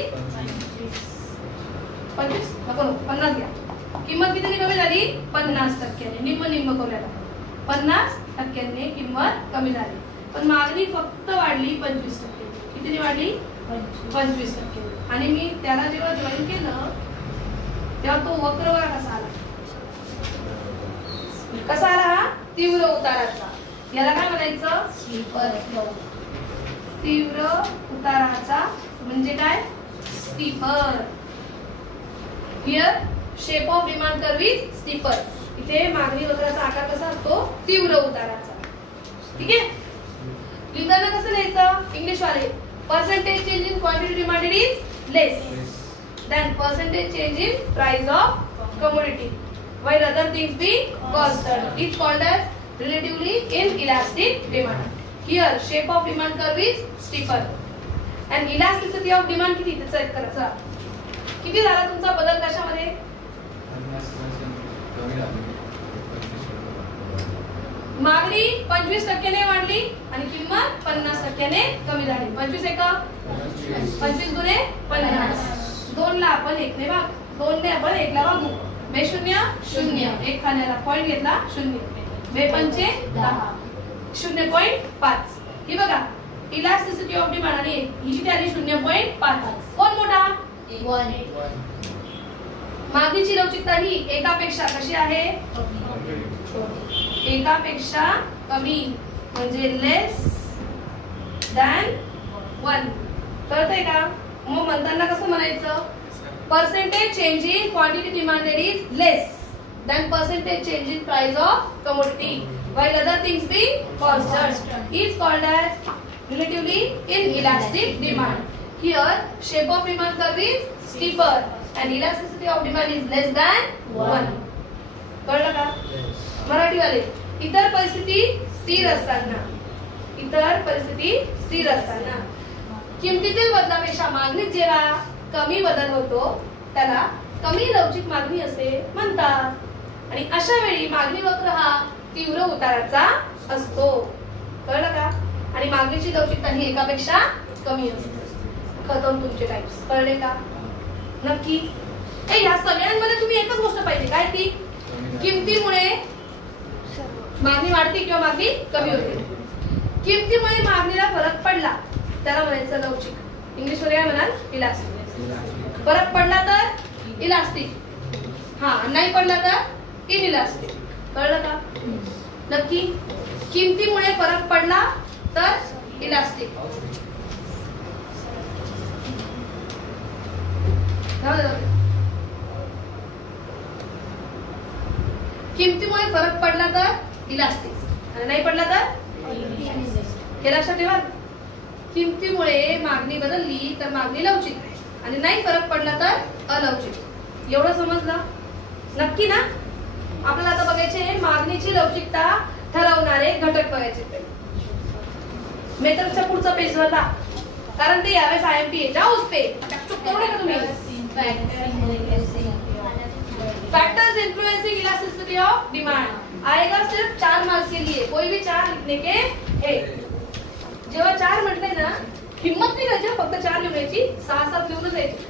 25 नको 50 घ्या. किंमत किती कमी झाली, 50%. निम्म करूया, 50% किंमत कमी झाली, पण मागणी फक्त वाढली 25%. किती वाढली, 25%. आणि मी त्याला जेव्हा जॉईन केलं तेव्हा तो वक्र बघा कसा आला, कसा आला, हा तीव्र उताराचा. याला काय म्हणायचं, स्टीपर स्लोप. तीव्र उताराचा म्हणजे काय, steeper. Here shape of demand curve is steeper. इथे मागणी वक्राचा आकार कसा असतो, तीव्र उताराचा. ठीक आहे. लिहिताना कसं लिहायचं इंग्लिश वाले, percentage change in quantity demanded is less than percentage change in price of commodity while other things be constant. It's called as relatively inelastic demand. Here shape of demand curve is steeper and elasticity of demand किती ते check करायचा. किती झाला तुमचा बदल कशामध्ये, 50% कमी झाली, मागणी 25% वाढली आणि किंमत 50% कमी झाली. 25 एका 25 गुणे 50. 2 ला आपण 1 ने भाग, 2 ने आपण 1 ला भागू. 2 शून्य 0, 1 खाण्याला पॉइंट घेतला 0. 2 पंचे 10, 0.5. ही बघा इलास्टिसिटी ऑफ डिमांड आणि ही किती आली, 0.5. कोण मोठा, 1. मागणीची लवचिकता ही एकापेक्षा कशी आहे, एकापेक्षा कमी म्हणजे लेस दॅन 1. कळतंय का. मग म्हणताना कसं म्हणायचं, percentage change in quantity demanded is less than percentage change in price of commodity while other things be constant. Is called as relatively inelastic demand. Here shape of demand curve is steeper and elasticity of demand is less than 1. कळलं का मराठीवाले. इतर परिस्थिती स्थिर असताना किमतीतील बदलापेक्षा मागणीत जेव्हा कमी बदल होतो त्याला कमी लवचिक मागणी असे म्हणतात. आणि अशा वेळी मागणी वक्र हा तीव्र उताराचा असतो. कळलं का. आणि मागणीची लवचिकता ही एकापेक्षा कमी असते. खतम तुमचे टाइप्स कळले का नक्की. ह्या सगळ्यांमध्ये तुम्ही एकच गोष्ट पाहिजे, काय ती, किमतीमुळे मागणी वाढते किंवा मागणी कमी होते. किमतीमुळे मागणीला फरक पडला त्याला म्हणायचं लवचिक. इंग्लिश मध्ये काय म्हणाल, इलास्टिक. फरक पडला तर इलास्टिक, हा नाही पडला तर इनइलास्टिक. कळलं का नक्की. किमतीमुळे फरक पडला तर इलास्टिक, किमतीमुळे फरक पडला तर इलास्टिक आणि नाही पडला तर हे लक्षात ठेवा. किमतीमुळे मागणी बदलली तर मागणी लवचिक आणि नाही फरक पडला तर अलवचिक. एवढं समजलं नक्की ना. आपल्याला आता बघायचे मागणीची लवचिकता ठरवणारे घटक बघायचे. मेथडच्या पुढचा पेज वर कारण ते यावेळेस IMP आहे. जाओ उस पे चुप करू नका तुम्ही. Factors influencing elasticity of demand आएगा सिर्फ 4 मार्क्स के लिए. कोई भी 4 लिखने के हे जेव्हा 4 म्हटले ना, हिम्मत नाही करायची, फक्त 4 लिहून यायची, 6-7 लिहूनच यायची.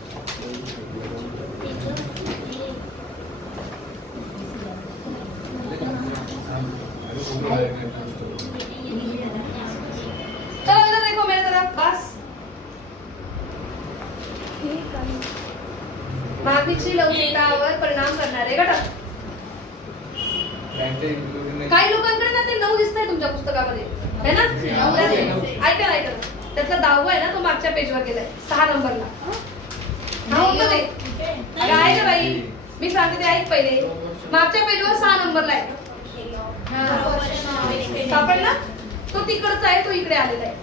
चलो इधर देखो मेरे तरफ, बस. मागणीची लवचिकतावर परिणाम करणारे घटक. काही लोकांकडे ना ते 9 दिसत आहे तुमच्या पुस्तकामध्ये, है ना? ऐका ऐका, त्यातला 10वा आहे ना, तो मागच्या पेजवर गेलाय 6 नंबरला. हा होतं ते काय का बाई, मी सांगते ते ऐक पहिले. मागच्या पेजवर 6 नंबरला आहे. सापडला? तो तिकडचा आहे, तो इकडे आलेला आहे.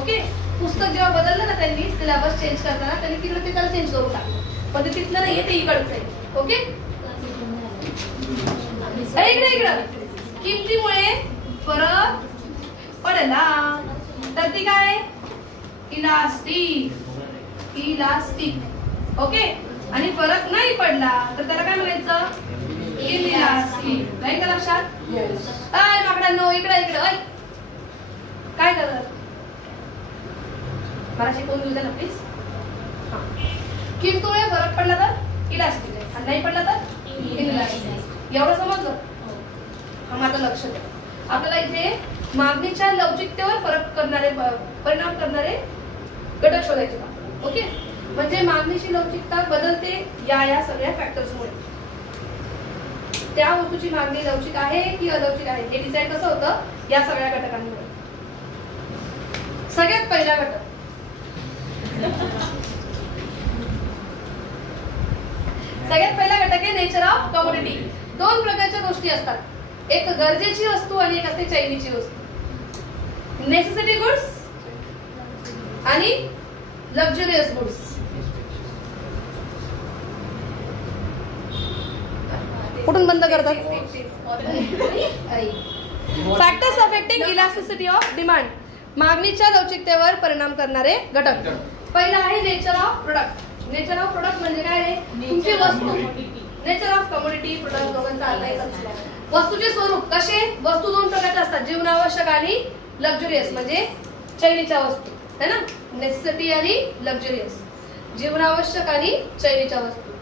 ओके. पुस्तक जेव्हा बदललं ना त्यांनी, सिलेबस चेंज करताना त्यांनी तिकडे ते त्याला चेंज करून टाकलं, पण ते तिथलं नाहीये, ते इकडचं आहे. ओके. इकडे किमतीमुळे फरक पडला तर ती काय, इलास्टिक. ओके. आणि फरक नाही पडला तर त्याला काय म्हणायचं, इनइलास्टिक. राईट का लक्षात? अय माकडांनो, इकडे काय करत, मला शिकवून देऊ द्या ना प्लीज. किमतीमुळे फरक पडला तर इलास्टिक आहे, आणि नाही पडला तर इनइलास्टिक. एवढं समजलं? हा माझं लक्ष द्या. आपल्याला इथे मागणीच्या लवचिकतेवर परिणाम करणारे घटक शोधायचे का. ओके. म्हणजे मागणीची लवचिकता बदलते या सगळ्या फॅक्टर्समुळे. त्या वस्तूची मागणी लवचिक आहे की अलवचिक आहे हे डिसाईड कसं होतं, या सगळ्या घटकांमुळे. सगळ्यात पहिला घटक, आहे नेचर ऑफ कमोडिटी. 2 प्रकारच्या गोष्टी असतात, एक गरजेची वस्तू आणि एक असते चैनीची वस्तू. नेसेसिटी गुड्स आणि लक्झरियस गुड्स. कुठून बंद करतात? Factors affecting elasticity of demand. मागणीच्या लवचिकतेवर परिणाम करणारे घटक. पहिला आहे nature of product. Nature of product म्हणजे काय आहे, तुमची वस्तू. नेचर ऑफ कमोडिटी प्रोडक्ट दोघांचा अर्थ एकच. वस्तूचे स्वरूप कसे, वस्तू 2 प्रकारचे असतात, जीवनावश्यक आणि लक्झरियस म्हणजे चैनीच्या वस्तू, है ना? नेसेसिटी आणि लक्झरियस, जीवनावश्यक आणि चैनीच्या वस्तू.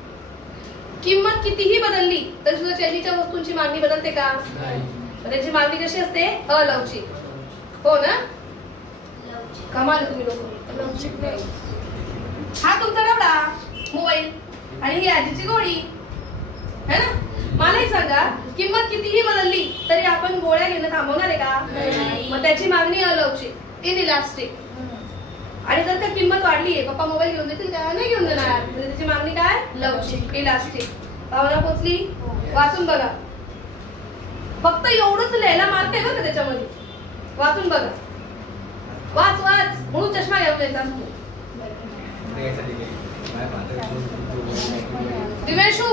किंमत कितीही बदलली तरी सुद्धा चैनीच्या वस्तूंची मागणी बदलते का? त्याची मागणी कशी असते, अलवचिक. हो ना? कमाल तुम्ही लोक. लवचिक नाही. हा तुमचा डबडा, मोबाईल, आणि ही आजीची गोळी, है ना? मलाही सांगा, किंमत कितीही बदलली तरी आपण गोळ्या घेणं थांबवणार आहे का? मग त्याची मागणी अलवचिक, इनइलास्टिक. आणि जर का किंमत वाढली आहे, पप्पा मोबाईल घेऊन देतील का? नाही घेऊन देणार. म्हणजे त्याची मागणी काय, लवचिक, इलास्टिक. भावना पोचली? वाचून बघा. फक्त एवढंच लिहायला मार्क आहे बघा त्याच्यामध्ये. वाचून बघा. वाच म्हणून चष्मा घेऊन यायचा असतो. दिवेशू,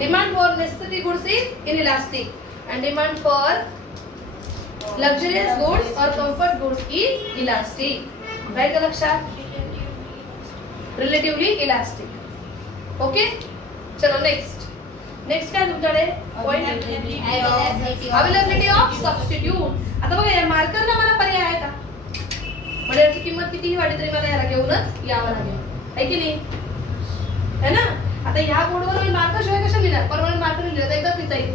demand for necessity goods is inelastic and demand for luxurious goods or comfort goods is elastic. Right का लक्षात? Relatively elastic. Okay? चलो नेक्स्ट काय तुमच्याकडे पॉइंट, अवेलेबिलिटी ऑफ सबस्टिट्यूट. आता बघा, या मार्करला मला पर्याय आहे का? म्हणजे याची किंमत कितीही वाढली तरी मला याला घेऊनच यावं लागेल, आहे की नाही? है ना? आता ह्या बोर्डवर मी मार्कर शिवाय कशा लिहिणार? परमनंट मार्कर लिहिलं तर एकदाच लिहिता येईल,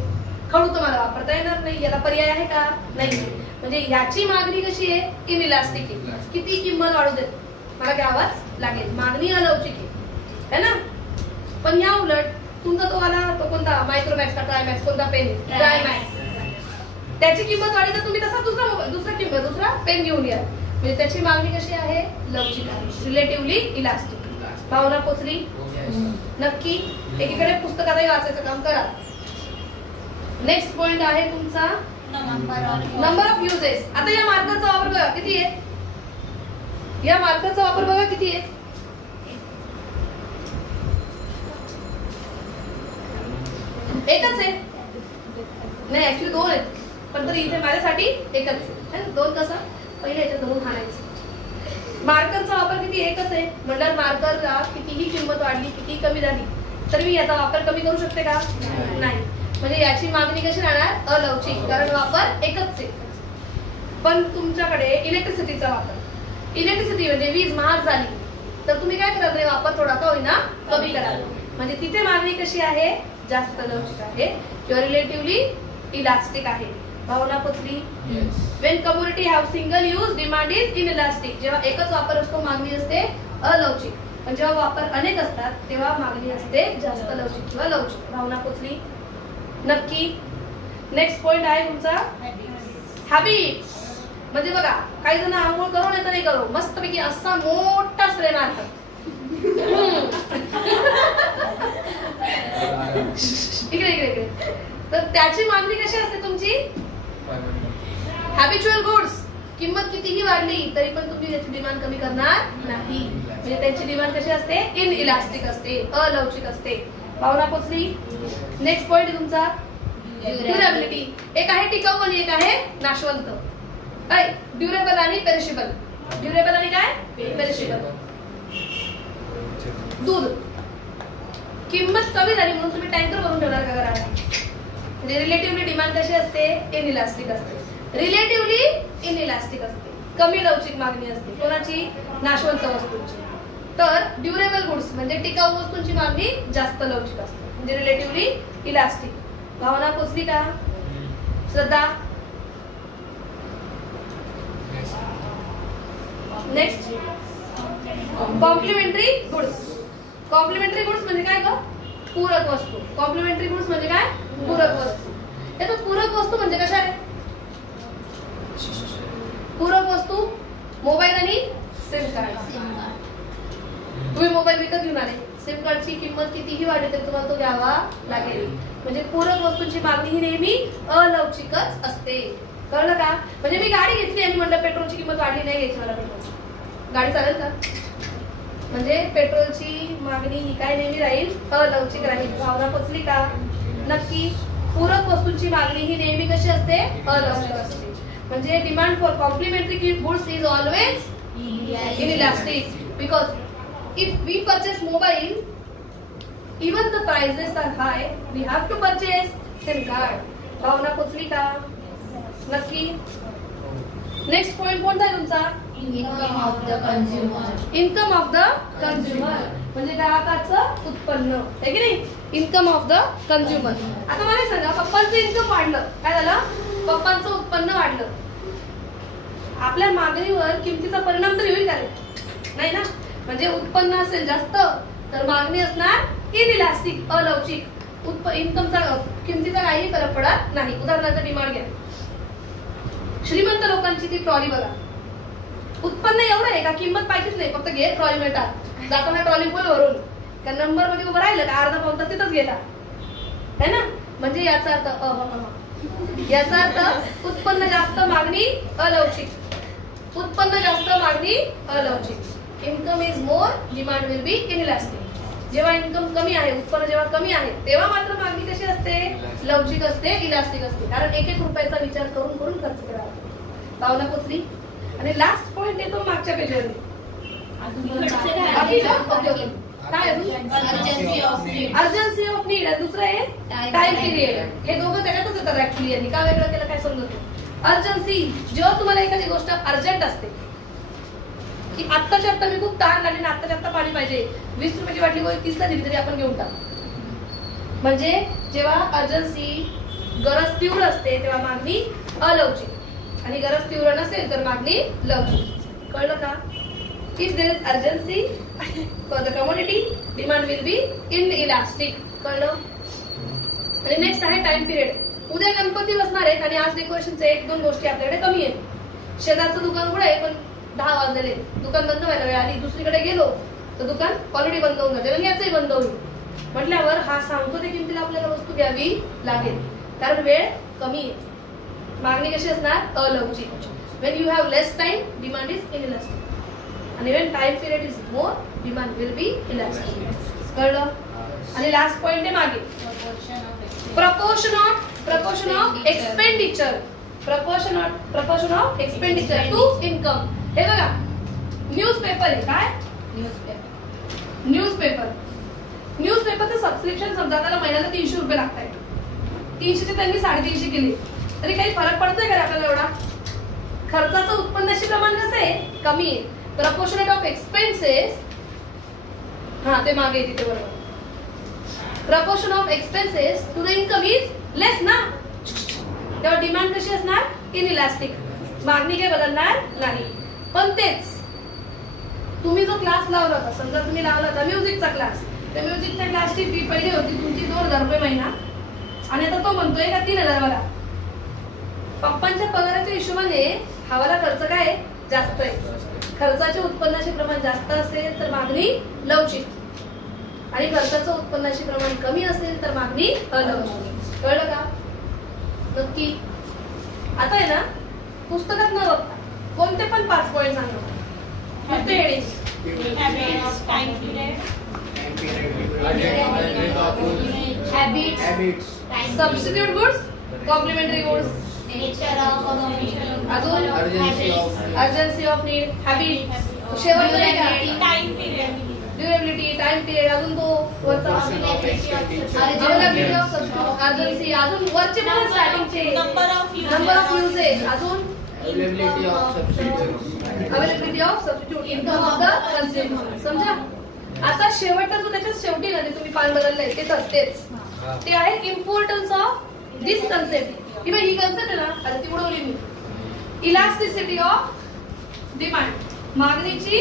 खडू तुम्हाला वापरता येणार नाही. याला पर्याय आहे का? नाही. म्हणजे ह्याची मागणी कशी आहे, इनइलास्टिक आहे. किती किंमत वाढू देत मला घ्यावाच लागेल, मागणी अलवचिक आहे, है ना? पण या उलट तुमचा तो आला, तो कोणता, मायक्रोमॅक्स का ट्रायमॅक्स, कोणता पेन, ट्रायमॅक्स, त्याची किंमत वाढली तर तुम्ही तसा दुसरा पेन घेऊन या. म्हणजे त्याची मागणी कशी आहे, लवचिक आहे, रिलेटिव्हली इलास्टिक. भावना पोचली? नक्की. एकीकडे पुस्तकातही वाचायचं काम करा. नेक्स्ट पॉइंट आहे तुमचा नंबर ऑफ युजेस. आता या मार्करचा वापर बघा किती आहे, या मार्करचा वापर बघा किती आहे. एकच आहे, नाही ऍक्च्युली 2 आहेत, पण तरी इथे माझ्यासाठी एकच आहे. 2 कसं, पहिले याच्यात 2 हाणायचं. मार्करचा वापर किती, एकच आहे. म्हणलं मार्करला कितीही किंमत वाढली, किती कमी झाली तर मी याचा वापर कमी करू शकते का? नाही. म्हणजे याची मागणी कशी राहणार? अलवचिक, कारण वापर एकच आहे. पण तुमच्याकडे इलेक्ट्रिसिटीचा वापर, इलेक्ट्रिसिटी म्हणजे वीज महाग झाली तर तुम्ही काय कराल रे? वापर थोडा का होईना कमी कराल. म्हणजे तिथे मागणी कशी आहे? जास्त लवचिक आहे किंवा रिलेटिव्हली इलास्टिक आहे. भावना पोचली? Wien community have single use demand is inelastic. जेव्हा एकच वापर असतो मागणी असते अलवचिक, पण जेव्हा वापर अनेक असतात तेव्हा मागणी असते जास्त लवचिक किंवा लवचिक. भावना पोचली? नक्की. नेक्स्ट पॉइंट आहे तुमचा हॅबिट्स. म्हणजे बघा, काही जण आंघोळ करू नाही तर नाही करू, मस्तपैकी असा मोठा स्प्रे मारतात. इकडे इकडे इकडे. तर त्याची मागणी कशी असते तुमची? Habitual goods. किंमत कितीही वाढली तरी पण तुम्ही त्याची डिमांड कमी करणार नाही. म्हणजे त्याची डिमांड कशी असते? इनइलास्टिक असते, अलवचिक असते. भावना पोचली? नेक्स्ट पॉइंट तुमचा ड्युरेबिलिटी. एक आहे टिकाऊ आणि एक आहे नाशवंत. काय? ड्युरेबल आणि पेरिशेबल. ड्युरेबल आणि काय? पेरिशेबल. दूध. किंमत कमी झाली म्हणून तुम्ही टँकर भरून ठेवणार का घरात? म्हणजे रिलेटिव्हली डिमांड कशी असते? इनइलास्टिक असते. रिलेटिव्हली इनइलास्टिक असते, कमी लवचिक मागणी असते. कोणाची? नाशवंत वस्तूंची. तर ड्युरेबल गुड्स म्हणजे टिकाऊ वस्तूंची मागणी जास्त लवचिक असते, म्हणजे रिलेटिव्हली इलास्टिक. भावना पोचली का? Shraddha? Next complementary goods. Complementary goods म्हणजे काय ग? पूरक वस्तू. कॉम्प्लिमेंटरी गुड्स म्हणजे काय? पूरक वस्तू. हे पूरक वस्तू म्हणजे कशा आहे? पूरक वस्तू मोबाईल आणि सिम कार्ड. तुम्ही मोबाईल विकत घेऊन आले, सिम कार्डची किंमत कितीही वाढली तरी तुम्हाला तो घ्यावा लागेल. म्हणजे पूरक वस्तूंची मागणी ही नेहमी अलवचिकच असते. कळलं का? म्हणजे मी गाडी घेतली आणि म्हणलं पेट्रोलची किंमत वाढली, नाही घ्यायची मला पेट्रोल, गाडी चालेल का? म्हणजे पेट्रोलची मागणी ही काय नेहमी राहील? अलवचिक राहील. भावना पोचली का? नक्की. पूरक वस्तूंची मागणी ही नेहमी कशी असते? अलवचिक असते. म्हणजे demand for complementary goods is always inelastic, because if we purchase mobile, even the prices are high, we have to purchase SIM card. भावना पोचली का? नक्की. नेक्स्ट पॉइंट कोणता आहे तुमचा? Income of the consumer. Income of the consumer म्हणजे ग्राहकाचं उत्पन्न, आहे की नाही? Income of the consumer. आता मला सांगा, पप्पांचं इन्कम वाढलं, काय झालं? पप्पांचं उत्पन्न वाढलं. आपल्या मागणीवर किमतीचा परिणाम तरी होईल का रे? नाही ना. म्हणजे उत्पन्न असेल जास्त तर मागणी असणार इनइलास्टिक, अलवचिक. इन्कमचा किमतीचा काही फरक पडत नाही. उदाहरणार्थ डिमांड घ्या. श्रीमंत लोकांची ती ट्रॉली बघा, उत्पन्न एवढं आहे का किंमत पाहिजेच नाही, फक्त घे ट्रॉली मिळतात. जाताना ट्रॉली फुल भरून त्या नंबर मध्ये उभं राहिलं का अर्धा पाऊण तर तिथंच घेता, है ना? म्हणजे याचा अर्थ उत्पन्न जास्त मागणी अलवचिक. उत्पन्न जास्त मागणी अलवचिक. Income is more, demand will be inelastic. जेव्हा इन्कम कमी आहे, उत्पन्न जेव्हा कमी आहे, तेव्हा मात्र मागणी कशी असते? लवचिक असते, इलास्टिक असते. कारण एक एक रुपयाचा विचार करून करून खर्च करावा. भावना पोचली? आणि लास्ट पॉइंट येतो मागच्या पेजवर. काय अर्जन्सी ऑफ नीड. दुसरं आहे टाइम पिरियड. हे दोघं त्याच्यातच येतात ऍक्च्युली. यांनी का वेगळं केलं काय समजत? अर्जन्सी, जेव्हा तुम्हाला एखादी गोष्ट अर्जंट असते की आत्ताच्या आत्ता मी खूप ताण लागली, आत्ताच्या आत्ता पाणी पाहिजे, 20 रुपयाची बाटली गोळी 30ला दिली तरी आपण घेऊन टाकू. म्हणजे जेव्हा अर्जन्सी, गरज तीव्र असते तेव्हा मागणी अलवचिक, आणि गरज तीव्र नसेल तर मागणी लवचिक. कळलं का? If there is urgency for the commodity, demand will be inelastic. कळलं? आणि नेक्स्ट आहे टाइम पिरियड. उद्या गणपती बसणार आहेत आणि आज डेकोरेशनचे 1-2 गोष्टी आपल्याकडे कमी आहेत. शेजारचं दुकान उघडं आहे पण 10 वाजलेले, दुकान बंद व्हायला वेळ आली. दुसरीकडे गेलो तर दुकान ऑलरेडी बंद होऊन जाते आणि याचंही बंद होईल. म्हटल्यावर हा सांगतो त्या किमतीला आपल्याला वस्तू घ्यावी लागेल, कारण वेळ कमी आहे. मागणी कशी असणार? अलवचिक. when you have less time, demand is inelastic, and when time period is more, demand will be elastic. कळलं? आणि लास्ट पॉइंट आहे मागे, proportion of expenditure. proportion of expenditure to income. हे बघा, न्यूजपेपर आहे. काय? न्यूजपेपर. न्यूजपेपरचं सबस्क्रिप्शन समजा त्याला महिन्याला 300 रुपये लागताय, 300चे त्यांनी 350 केले तरी काही फरक पडतोय का आपल्याला एवढा? खर्चाचं उत्पन्नाचे प्रमाण कसं आहे? कमी आहे. प्रपोर्शनेट ऑफ एक्सपेन्सेस, हा ते मागे तिथे बरोबर, proportion of expenses to the income is less ना, तेव्हा डिमांड कशी असणार? इनइलास्टिक, मागणी काही बदलणार नाही. पण तेच तुम्ही जो क्लास लावला होता, समजा तुम्ही लावला होता म्युझिकचा क्लास, त्या म्युझिकच्या क्लासची फी पहिली होती तुमची 2000 रुपये महिना आणि आता तो म्हणतोय का 3000 वाला. पप्पांच्या पगाराच्या हिशोबाने हवाला खर्च काय जास्त आहे. खर्चाचे उत्पन्नाचे प्रमाण जास्त असेल तर मागणी लवचिक, आणि खर्चाचं उत्पन्नाचे प्रमाण कमी असेल तर मागणी अलवचिक. कळलं का? नक्की. आता आहे ना पुस्तकात न बघता कोणते पण 5 पॉइंट सांगा. कोणते heading? Substitute goods, complementary goods, अजून अर्जन्सी ऑफ नीड, हॅबिट, शेवटचं ड्युरेबिलिटी, टाइम पिरियड, अजून तो वरचा अवेलेबिलिटी ऑफ सबस्टिट्यूट, अर्जन्सी, अजून वरचे पण स्टार्टिंगचे नंबर ऑफ युजेस, अजून availability of substitute, income of the consumer. समजा? आता शेवटचा जो त्याच्यात शेवटी ना तुम्ही पान बदललंय तेच ते आहे इम्पॉर्टन्स ऑफ दिस कन्सेप्ट. किंवा ही कन्सेप्ट आहे ना, आता ती उडवली मी. इलास्टिसिटी ऑफ डिमांड, मागणीची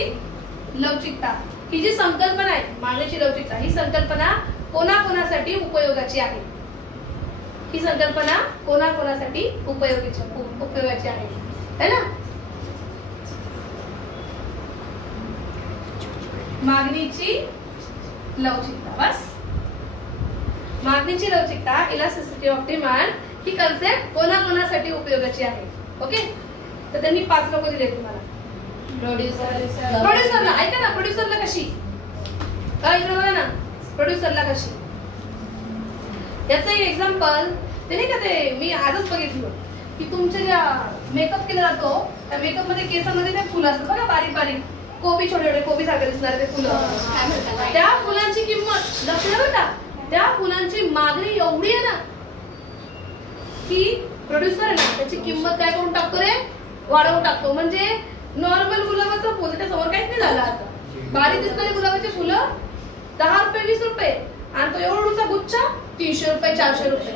लवचिकता. ही जी संकल्पना आहे मागणीची लवचिकता, ही संकल्पना कोणाकोणासाठी उपयोगाची आहे? ही संकल्पना कोणाकोणासाठी उपयोगाची आहे ना? मागणीची लवचिकता, बस. मागणीची लवचिकता, इलास्टिसिटी ऑफ डिमांड, ही कन्सेप्ट कोणाकोणासाठी उपयोगाची आहे. ओके, तर त्यांनी 5 लोक दिले तुम्हाला. प्रोड्युसरला ऐका ना, प्रोड्युसरला कशी इकडे बघा ना, प्रोड्युसरला कशी. याचं एक एक्झाम्पल ते नाही का, ते मी आजच बघितलं की तुमच्या ज्या मेकअप केला जातो त्या मेकअप मध्ये केसांमध्ये ते फुलं असतात बघा, बारीक बारीक कोबी, छोटे छोटे कोबी सारखे दिसणारे ते फुलं. त्या फुलांची किंमत लक्षात बघा, त्या फुलांची मागणी एवढी आहे ना की प्रोड्युसर आहे ना त्याची किंमत काय करून टाकतो रे, वाढवून टाकतो. म्हणजे नॉर्मल गुलाबाचं फुल त्या समोर काहीच नाही झालं. आता बारीक दिसणारे गुलाबाचे फुलं 10 रुपये 20 रुपये, आणि तो एवढूचा गुच्छा 300 रुपये 400 रुपये.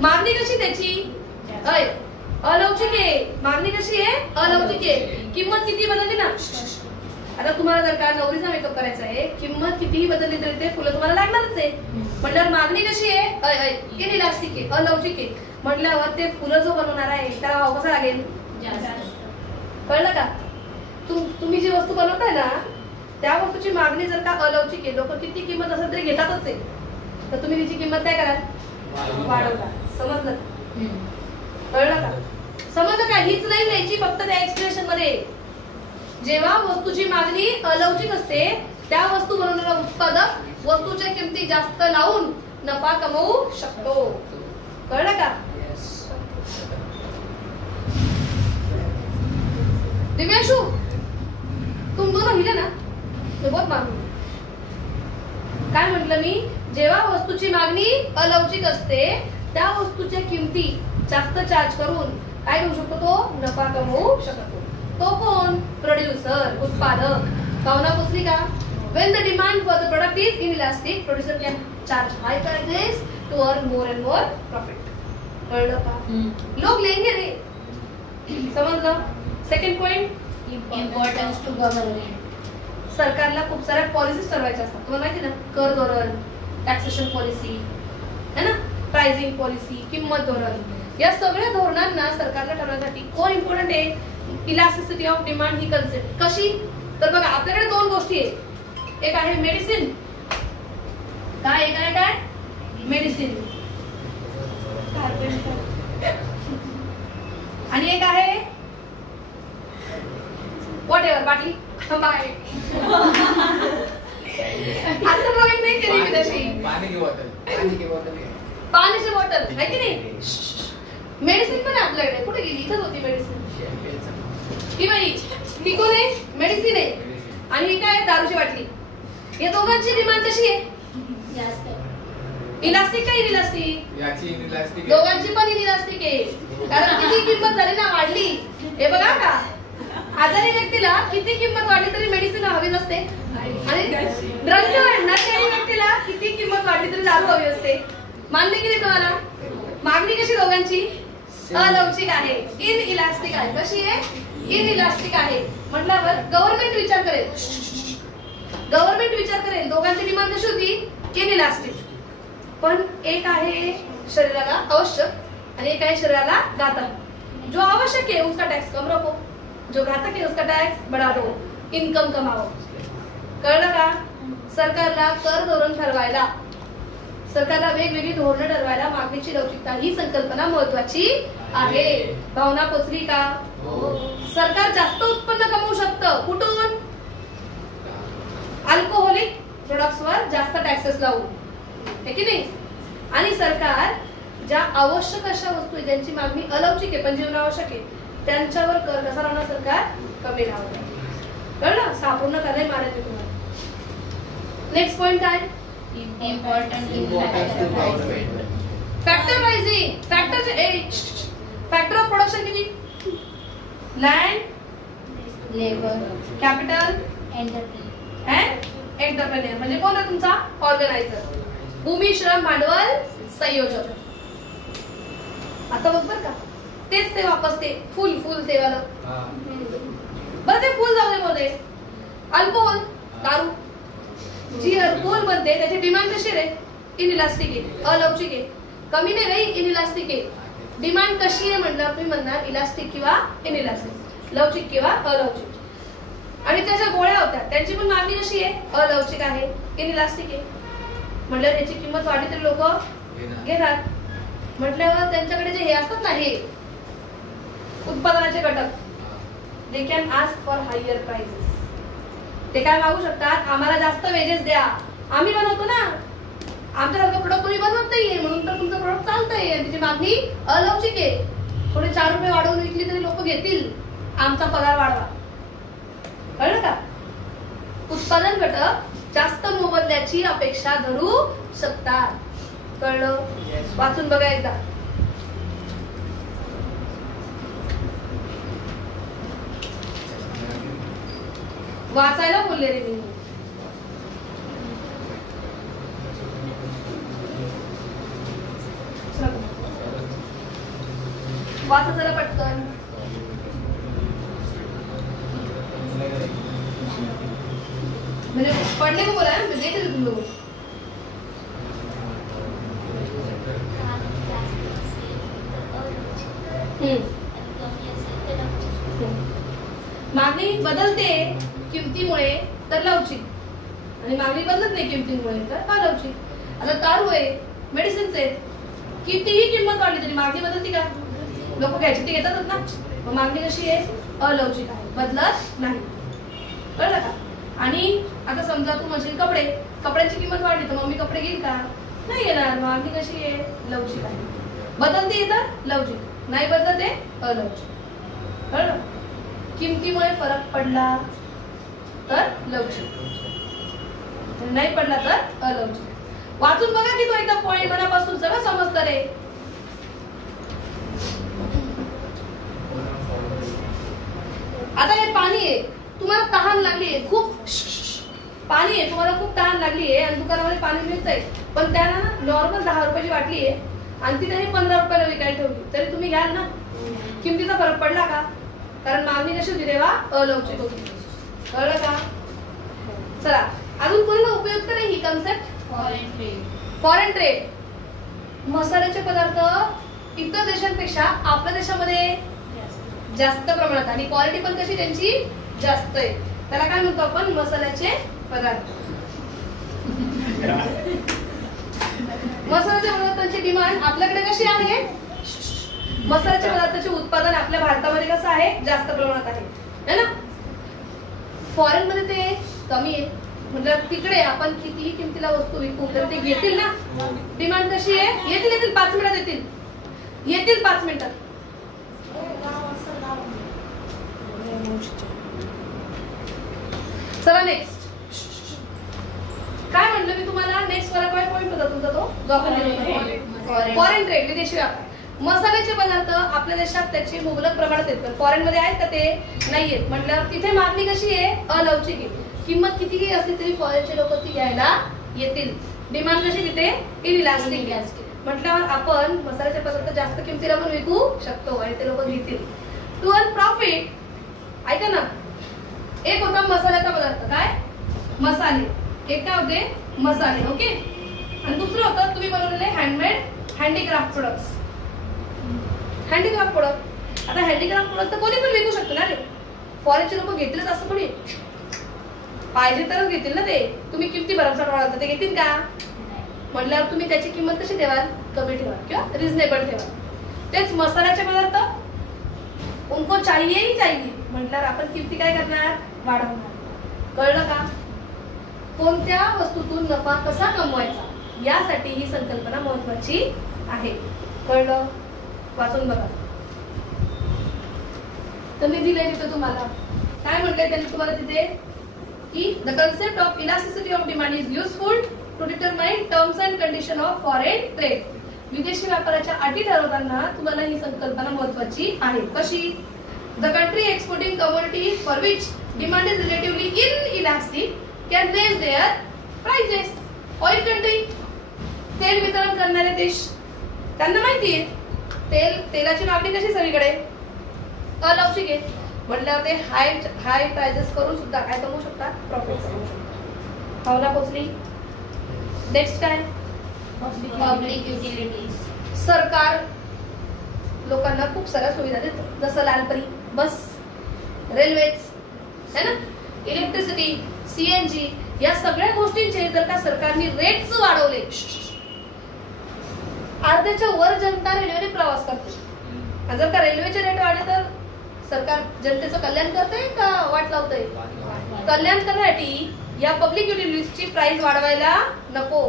मागणी कशी त्याची? अलौकिक आहे. मागणी कशी आहे? अलौकिक आहे. किंमत किती बदलली ना. आता तुम्हाला जर का नवरीचा मेकअप करायचा आहे, किंमत कितीही बदलली तरी ते फुलं तुम्हाला लागणारच आहे. म्हटल्यावर मागणी कशी आहे? इनइलास्टिक आहे, अलौकिक आहे. म्हटल्यावर ते फुलं जो बनवणार आहे त्याला भाव कसा लागेल? कळलं का? तुम्ही जी वस्तू बनवताय ना त्या वस्तूची मागणी जर का अलौकिक आहे, लोक किती किंमत असेल तरी घेतातच आहे, तर तुम्ही तिची किंमत काय कराल? वाढवता. समजलं? कळलं का? समजलं का? हीच नाही द्यायची फक्त त्या एक्सप्रेशन मध्ये. जेव्हा वस्तूची मागणी अलौकिक असते त्या वस्तू बनवणारा उत्पादक वस्तूच्या किमती जास्त लावून नफा कमवू शकतो. कळलं का? दिव्यांशु, तुम दोनों हिले ना, मैं बहुत मानू. काय म्हटलं मी? जेव्हा वस्तूची मागणी अलौकिक असते त्या वस्तूच्या किमती जास्त चार्ज करून काय करू शकतो? तो नफा कमवू शकतो. तो कोण? प्रोड्युसर, उत्पादक. भावना पोचली का? When the demand for the product is inelastic, producer can charge high prices to earn more and more profit. कळलं का? लोग लेंगे रे. समजलं? Second point, importance to government. सरकारला खूप साऱ्या पॉलिसीज ठरवायच्या असतात. तुम्हाला माहिती ना, कर धोरण, टॅक्सेशन पॉलिसी है ना, प्राइसिंग पॉलिसी, किंमत धोरण. या सगळ्या धोरणांना सरकारला ठरवण्यासाठी कोण इम्पॉर्टंट आहे? इलास्टिसिटी ऑफ डिमांड ही कन्सेप्ट. कशी? तर बघा, आपल्याकडे 2 गोष्टी आहेत. एक आहे मेडिसिन. काय? एक आहे काय? मेडिसिन. आणि एक आहे व्हॉट एव्हर, बाटली. बाय. आता बघा नाही केली मी तशी. पाण्याची बॉटल आहे की नाही? मेडिसिन पण आपल्याकडे. कुठे गेली? इथंच होती मेडिसिन. ही बाई ती कोण आहे? मेडिसिन आहे. आणि ही काय? दारूची बाटली. या दोघांची डिमांड कशी आहे? जास्त. इलास्टिक का इलास्टिक? याची इलास्टिक दोघांची पण इलास्टिक आहे. कारण किती किंमत झाली ना वाढली. हे बघा का आजारी व्यक्तीला किती किंमत वाढली तरी मेडिसिन हवी नसते आणि ड्रंक नशेडी व्यक्तीला किती किंमत वाढली तरी दारू हवी असते. मान्य की नाही तुम्हाला? मागणी कशी दोघांची? अलौकिक आहे, इन इलास्टिक आहे. कशी आहे? इन इलास्टिक आहे. म्हटल्यावर गव्हर्नमेंट विचार करेल, गव्हर्नमेंट विचार करेल दोघांची डिमांड कशी होती? In elastic. पण एक आहे शरीराला आवश्यक आणि एक आहे शरीराला घातक. जो आवश्यक है उसका टैक्स कम रखो, जो घातक है उसका टैक्स बढ़ा दो, इनकम कमाओ. कळलं का? सरकारला कर धोरण ठरवायला, सरकारला वेगवेगळी धोरणं ठरवायला मागणीची लवचिकता ही संकल्पना महत्वाची आहे. भावना पोचली का? सरकार जास्त उत्पन्न कमवू शकतं. कुठून? अल्कोहोलिक प्रोडक्ट्सवर जास्त टॅक्सेस लावून, है की नाही? आणि सरकार ज्या आवश्यक अशा वस्तू आहेत ज्यांची मागणी अलौकिक आहे पण जीवनावश्यक आहे त्यांच्यावर कर कसा लावणार? सरकार कमी लावणार. कळलं? सापूर्ण का नाही मारायचे तुम्हाला. नेक्स्ट पॉइंट काय? फॅक्टरायझिंग. फॅक्टर ऑफ प्रोडक्शन किती? Land, labour, capital entrepreneur. And entrepreneur म्हणजे कोण आहे तुमचा? ऑर्गनायझर. भूमी, श्रम, भांडवल, संयोजक. आता बघ बर का तेच ते वापस ते फुल ते वाला. बरं ते फुल जाऊ दे मध्ये. अल्कोहोल, दारू, जी अल्कोहोल बनते त्याची डिमांड कशी रे? इनइलास्टिक आहे, अलौकिक आहे. कमी नाही रे, इनइलास्टिक आहे. डिमांड कशी आहे म्हटलं तुम्ही म्हणणार इलास्टिक किंवा इनइलास्टिक, लवचिक किंवा अलौकिक. आणि त्याच्या गोळ्या होत्या त्यांची पण मागणी कशी आहे? अलौकिक आहे, इनइलास्टिक आहे. म्हटलं त्याची किंमत वाढली तरी लोक घेणार. म्हटल्यावर त्यांच्याकडे जे हे असतात ना हे उत्पादनाचे घटक, they can ask for higher prices. ते काय मागू शकतात? आम्हाला जास्त वेजेस द्या, आम्ही बनवतो ना, आमच्यासारखं प्रोडक्ट तुम्ही बनवत नाहीये म्हणून तर तुमचं प्रोडक्ट चालतंय. आणि त्याची मागणी अलौकिक आहे. थोडे 4 रुपये वाढवून विकली तरी लोक घेतील. आमचा पगार वाढवा. कळलं का? उत्पादन घटक जास्त मोबदल्याची अपेक्षा धरू शकतात. कळलं? वाचून बघा एकदा. वाचायला बोलले रे मी. वाचा जरा पटकन. मैंने पढ़ने को बोला है, मैं देख रही तुम लोगों. मागणी बदलते किमतीमुळे तर लवचिक आणि मागणी बदलत नाही किमतीमुळे तर अलौकिक. आता दारू आहे, मेडिसिन्स आहेत, कितीही किंमत वाढली तरी मागणी बदलते का? लोक घ्यायची ते घेतातच ना. मग मागणी कशी आहे? अलौकिक आहे, बदलत नाही. कळलं का? आणि आता समजा तू म्हणशील कपड्यांची किंमत वाढली तर मग मी कपडे घेईल का? नाही घेणार. मागणी कशी आहे? लवचिक आहे. बदलते तर लवचिक, नाही बदलते अलौकिक. कळलं? किमतीमुळे फरक पडला तर लवचिक, नाही पडला तर अलौकिक. वाचून बघा की तो एकदा पॉइंट मनापासून सगळं समजतं रे. आता हे पाणी आहे, तुम्हाला तहान लागली आहे, खूप पाणी आहे, तुम्हाला खूप तहान लागली आहे आणि दुकानामध्ये पाणी मिळतंय पण त्याला नॉर्मल 10 रुपयाची बाटली आहे आणि ती त्यांनी 15 रुपयाला विकायला ठेवली तरी तुम्ही घ्याल ना. किमतीचा फरक पडला का? कारण मागणी कशी होती तेव्हा? अलौकिक होती. कळलं का? चला अजून कोणाला उपयुक्त नाही ही कन्सेप्ट? Foreign trade. मसाल्याचे पदार्थ इतर देशांपेक्षा आपल्या देशामध्ये जास्त प्रमाणात आणि क्वालिटी पण कशी त्यांची जास्त आहे. त्याला काय म्हणतो आपण? मसाल्याचे पदार्थ. मसाल्याच्या पदार्थांची डिमांड आपल्याकडे कशी आहे? मसाल्याच्या पदार्थाचे उत्पादन आपल्या भारतामध्ये कसं आहे? जास्त प्रमाणात आहे, है ना? फॉरेन मध्ये ते कमी आहे. म्हणजे तिकडे आपण कितीही किमतीला वस्तू विकू तर ते घेतील ना. डिमांड कशी आहे? येतील 5 मिनिटात येतील 5 मिनिटात. चला नेक्स्ट. म्हटलं मी तुम्हाला नेक्स्ट वाला काय पॉईंट होता तुमचा तो जो आपण फॉरेन ट्रेड, विदेशी व्यापार. मसाल्याचे पदार्थ आपल्या देशात त्याची मुबलक प्रमाणात आहेत, पण फॉरेन मध्ये आहेत का ते नाहीयेत. म्हटल्यावर तिथे मागणी कशी आहे, अलौकिक आहे. किंमत कितीही असली तरी फॉरेनचे लोक ती घ्यायला येतील. डिमांड कशी तिथे इनइलास्टिक. म्हटल्यावर आपण मसाल्याचे पदार्थ जास्त किमतीला पण विकू शकतो आणि ते लोक घेतील. टू अर्न प्रॉफिट, ऐका ना, एक होता मसाल्याचा पदार्थ, काय मसाले, एक काय होते मसाले, ओके. आणि दुसरं होतं तुम्ही बनवलेले handmade handicraft products. Handicraft product, आता हँडीक्राफ्ट प्रोडक्ट तर कोणी पण विकू शकतो ना रे. फॉरेनचे लोक घेतीलच असं थोडी, पाहिजे तरच घेतील ना ते. तुम्ही किमती भरमसाठ वाढवता ते घेतील का? म्हटल्यावर तुम्ही त्याची किंमत कशी ठेवाल, कमी ठेवा किंवा रिझनेबल ठेवा. तेच मसाल्याचे पदार्थ उनको चाहिए ही चाहिए म्हटल्यावर आपण किमती काय करणार, वाढवणार. कळलं का? कोणत्या वस्तूतून नफा कसा कमवायचा यासाठी ही संकल्पना महत्वाची आहे. कळलं? वाचून बघा. त्यांनी दिले तिथे तुम्हाला काय म्हटलंय त्यांनी तुम्हाला तिथे की the concept of elasticity of demand is useful to determine terms and condition of foreign trade. विदेशी व्यापाराच्या अटी ठरवताना तुम्हाला ही संकल्पना महत्वाची आहे. कशी? The country exporting commodity for which demand is relatively inelastic can raise their prices. Oil country, तेल वितरण करणारे देश, त्यांना माहितीये तेलाची मागणी कशी सगळीकडे अलौकिक आहे. म्हटल्यावर ते हाय प्राइसेस करून सुद्धा काय कमवू शकतात, प्रॉफिट कमवू शकतात. भावना पोचली? नेक्स्ट काय, पब्लिक युटिलिटीज. सरकार लोकांना खूप साऱ्या सुविधा देतं, जसं लालपरी बस, रेल्वेज है ना, इलेक्ट्रिसिटी, सीएनजी, या सगळ्या गोष्टींचे जर का सरकारने रेट्स वाढवले, अर्ध्याच्या वर जनता रेल्वेने प्रवास करते. आणि जर का रेल्वेचे रेट वाढले तर सरकार जनतेचं कल्याण करते का वाट लावतंय? कल्याण करण्यासाठी या पब्लिक युटिलिटीजची प्राइस वाढवायला नको.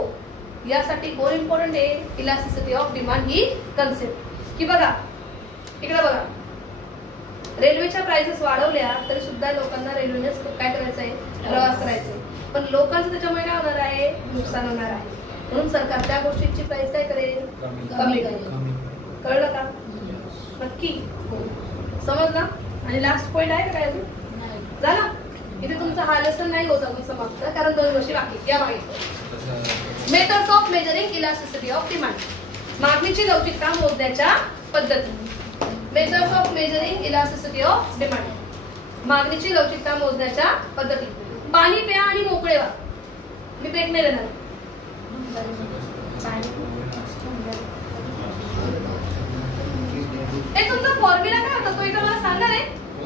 यासाठी गोल इम्पॉर्टंट आहे इलास्टिसिटी ऑफ डिमांड ही कन्सेप्ट. की बघा इकडे बघा, रेल्वेच्या प्राइसेस वाढवल्या तरी सुद्धा लोकांना रेल्वेनेच काय करायचंय, प्रवास करायचंय. पण लोकांचं त्याच्यामुळे काय होणार आहे, नुकसान होणार आहे. म्हणून सरकार त्या गोष्टीची प्राइस काय करेल, कमी करेल. कळलं का? नक्की समजला? आणि लास्ट पॉइंट आहे का काय अजून? झाला? इथे तुमचा हा लेसन नाही होता समाप्त, कारण 2 वर्षी बाकी. या माहिती methods of measuring elasticity of demand. मागणीची लवचिकता मोजण्याच्या पद्धती. Methods of measuring elasticity of demand. मागणीची लवचिकता मोजण्याच्या पद्धती. पाणी प्या आणि मोकळे व्हा. मी ब्रेक नाही देणार. हे तुमचा फॉर्म्युला काय होता तो एकदा मला सांगा रे.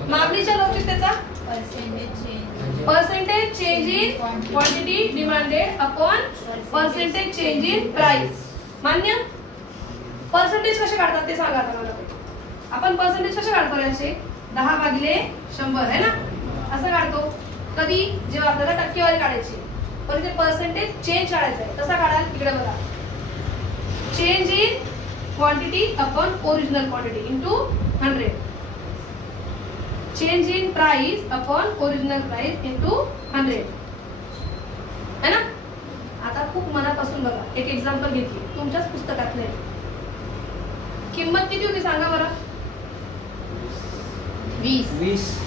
मागणीच्या लवचिकतेचा percentage change in quantity demanded upon percentage change in price. मान्य? पर्सेंटेज कसे काढतात ते सांगा आता मला. आपण पर्सेंटेज कसे काढतो याचे? 10/100 है ना, असं काढतो. कधी? जेव्हा आपल्याला टक्केवारी काढायची. पण इथे पर्सेंटेज चेंज काढायचं आहे. कसा काढाल? इकडे बघा, change in quantity upon original quantity into 100. Change in price upon original price into 100 है ना. आता खूप मनापासून बघा, एक एक्झाम्पल घेतली तुमच्याच पुस्तकातले. किंमत किती होती सांगा बरं? 20.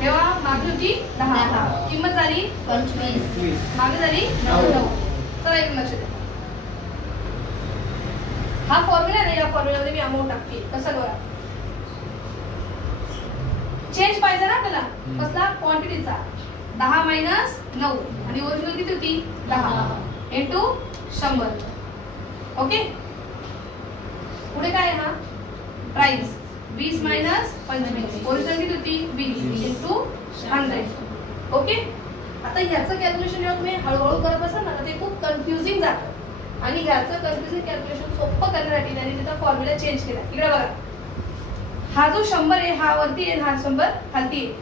तेव्हा मागणी होती 10. किंमत झाली 25. मागणी झाली 9. चला एक लक्ष द्या. हा फॉर्म्युला आहे. या फॉर्म्युल्यामध्ये मी अमाऊंट टाकते. कसं बघा, चेंज पाहिजे ना आपल्याला, कसला? क्वांटिटीचा. 10 - 9 आणि ओरिजिनल किती होती? 10 इंटू 100. ओके. पुढे काय आहे? हा प्राइस 20 - 25. ओरिजिनल किती होती? 20 इंटू 100. ओके. आता ह्याचं कॅल्क्युलेशन जेव्हा तुम्ही हळूहळू करत असाल ना, ते खूप कन्फ्युजिंग जातं. आणि ह्याचं कन्फ्युजिंग कॅल्क्युलेशन सोपं करण्यासाठी त्यांनी तिथं फॉर्म्युला चेंज केला. इकडे बघा, हा जो 100 आहे हा वरती आहे, हा 100 खालती आहे.